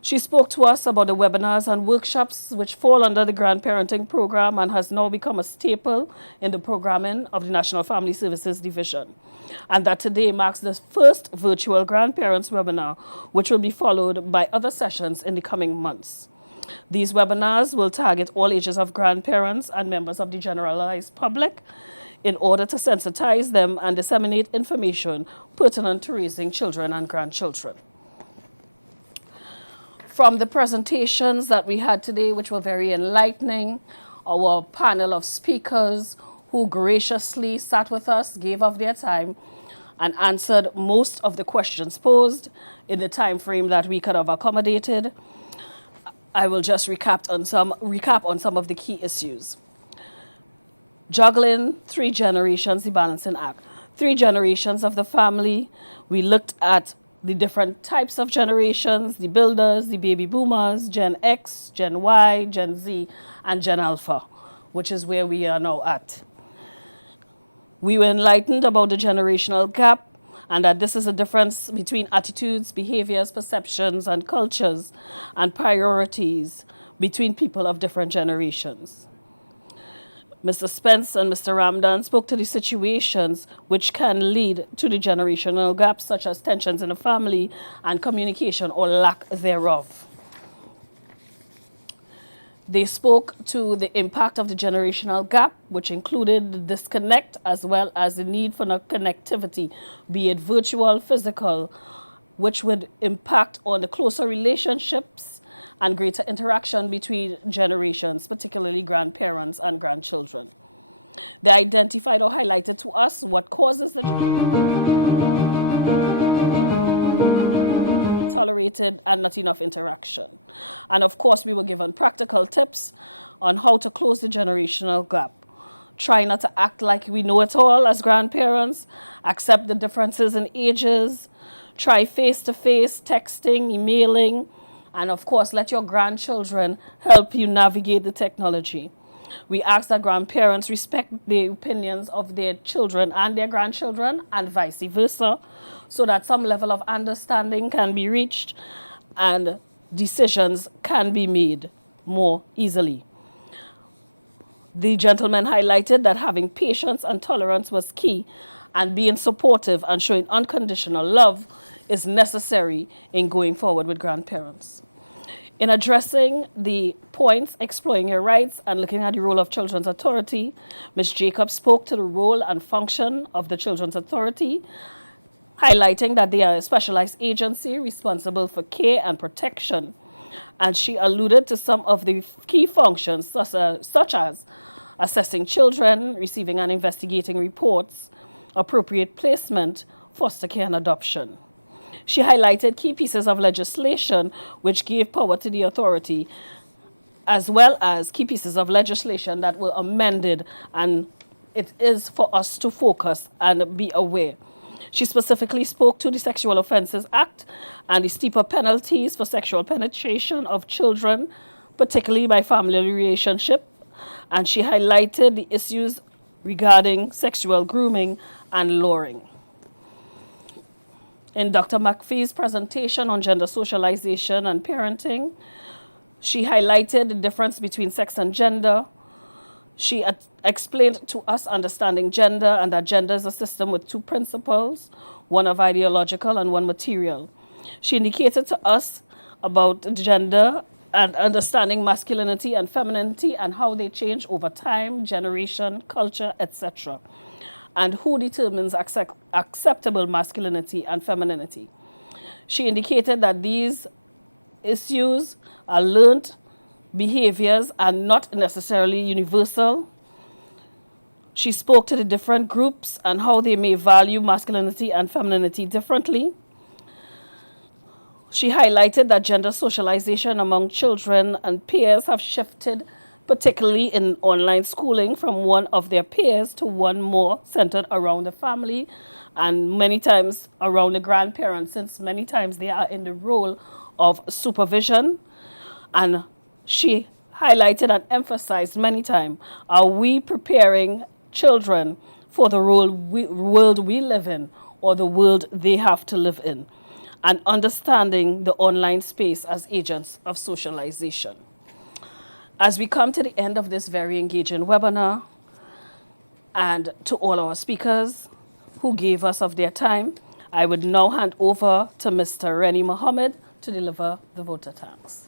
She spoke to us about the webinars and workshops which fall under the grandparenting program and has now become a staple in the programming of the National Family Services Division. And that today marks the first virtual grandparents webinar, which will be followed by other sessions in the coming months. These webinars will target all ages of grandparents and members of the generalized public in order to sensitize them and disseminate information pertinent to raising children and grandchildren. From the presentations that we had today, which were very enlightening, our panel of speakers who graciously sat with us, gave of their time, and answered most of the questions posed in the time frame that we could have accommodated, I will just recap on some of the key issues. Juggling 3 generations, the balancing act. 3 generations of the family. We looked at the different types of generations, the builders, the baby boomers, Gen X, Gen Y, Gen Z, and Gen Alpha, which is where we are now at. We were enlightened about the generational gap and that this is a difference between attitudes, behaviors, perceptions, and cultures, and priorities between people of different generations. Mr. Spence and Mr. Ramdan spoke to the situations which can lead to the generational gaps, such as tensions in the family and communication or lack thereof. They spoke to the impact of the generational gap, which included the disconnect as well as the need for connectivity, be it virtual, physical, which would impact on the closer relationships and greater interaction between generations, particularly grandparents and grandchildren. They identified or highlighted to us what causes the tolerated and not enough interaction. And of course, we were given practical tips on how to close the generational gap. Try not to act like we know it all as grandparents, accept the differences in ages, try face-to-face, texting, emailing, and of course, let your grandchildren help you navigate the technology. We ask that grandparents respect the opinions of their children and their grandchildren and vice versa, so that some level of understanding can be reached and decisions can be made more easily. The gentleman highlighted that having patience and tolerance was key, and being supportive and showing unconditional love is necessary in going forward with grandparents. In addressing the points exploring your rights and looking at the role of Children's Authority, Ms. Jacobs spoke to the role and function of the Children's Authority, highlighting that they are a specialized agency responsible for care and protection. And she alluded to some of the key functions, such as assessing children, receiving and investigating reports, appropriate placement, foster care and adoption. She highlighted key pieces of legislation which gave power to the authority, as well as key pieces of legislation that were amended, and it is for us to focus and be aware. She specifically spoke to the Sexual Offences Act and the steeper penalties for sexual penetration of children, particularly by family relationship, and she highlighted the issues regarding sexual grooming and luring. In Dr. McPhee's presentation on gender socialization and parenting, she highlighted the difference between sex and gender. She explained to us understanding gender, and that gender is a system with two principles, one of ideological and one material. She indicated to us about gender and understanding masculinity and femininity and how they change over time, generation, culture, etc. And who determines acceptable masculinity and femininity. She indicated that these issues are learned behaviors and not necessarily universal. She spoke to the different groups and how they may value masculinity and femininity differently. She highlighted that gender socialization among children and peers have shifted, particularly in online schooling, from one of their peers to one more centered around the family and many times around the grandparents, since many times they are in the role of supervision. And she highlighted and emphasized many times, are we preparing children for the world we live in or the world they have to live in? And understanding the online space as agents of socialization. As we come to the end of this very engaging webinar, and to all our speakers who gave us of their time, I would now hand over to Mr. Rennie Mohammed to deliver the voter thanks.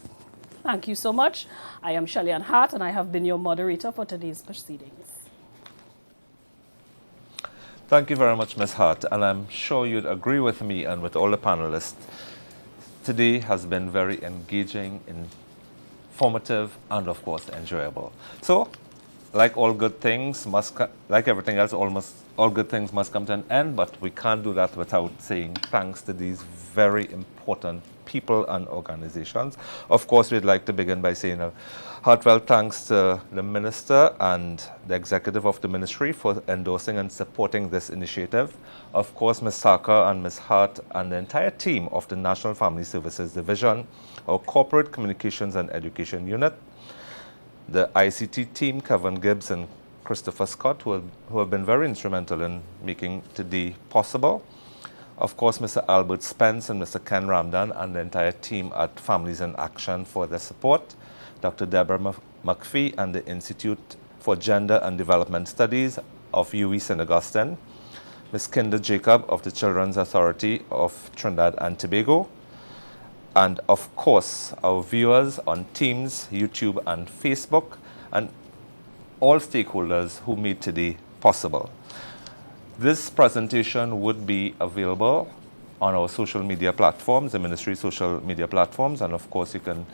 Thank you so much. I am Shelley-Ann Hart, and I have been your moderator for today's proceedings. Thank you very much, Ms. Hart, and I'm sure you'd agree with me and with all the panelists. Today has been very engaging, informative, and of course enjoyable. So, like all good things, like everything else, almost all good things must come to an end, but we can't do that without saying thanks to these very important people and organizations. Of course, we'd like to begin by saying a heartfelt thanks to the Minister and the Executive of the Ministry for endorsing and supporting this initiative. Of course, Ms. Saka and Ms. Hart and the entire team of the National Family Services Division, our Corporate Communications and Education Unit, the ICT team, Kevin Gibbs and Christopher Scott, who have been very instrumental in making today possible. Of course, Mr. Albert Spence and Mr. Ken Ramdan and the entire team at Families in Action for their support. Dr. Deborah McPhee and the Institute for Gender and Development Studies of UWI St. Augustine. Ms. Kinder Jacob of the Children's Authority of Trinidad and Tobago. And of course, our viewers on Teams, YouTube, and Facebook, and all stakeholders who made today possible. This presentation would be available on our social media platforms, the Ministry social media platforms, and of course you can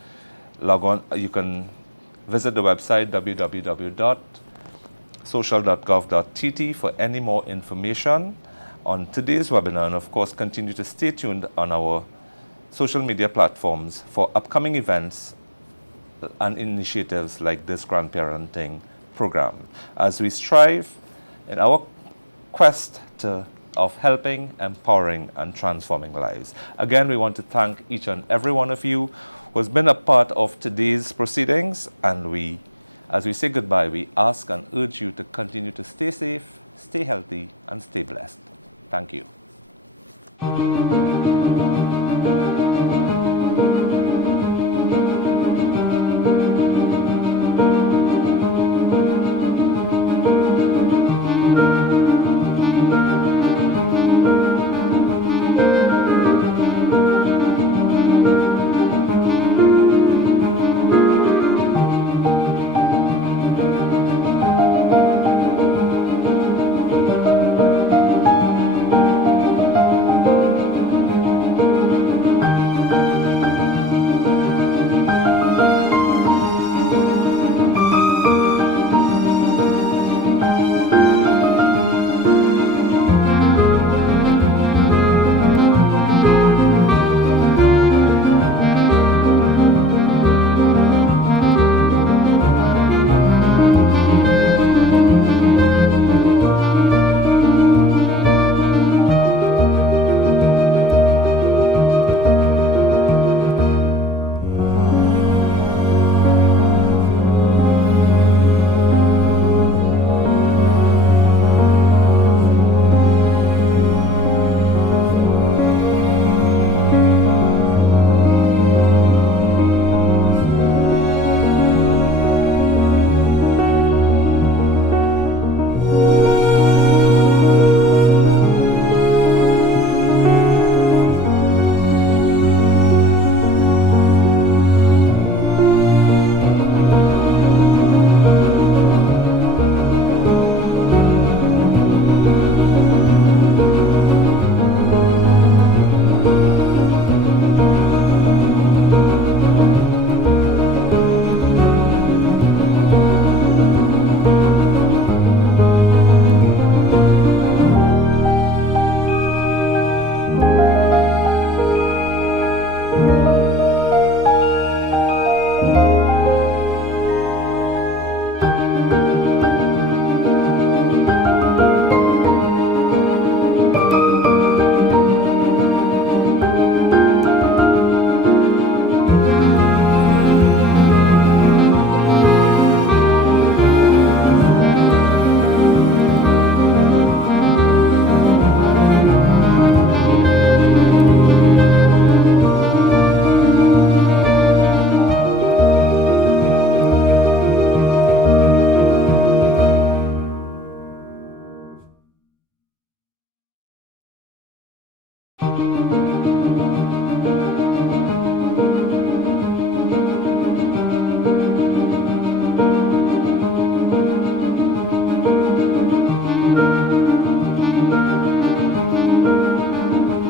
log on, you can visit the website www.social.gov.tt for any more information on today's webinar, and of course continue to stay tuned on our social media platforms for upcoming events and initiatives like this grandparenting program, as we strive in our quest of helping, empowering, and transforming lives. Again, we want to thank each and every one of you who has been a part of today's proceedings, and as we say goodbye, we ask and urge you to continue to stay safe, stay healthy, and stay blessed. Thank you.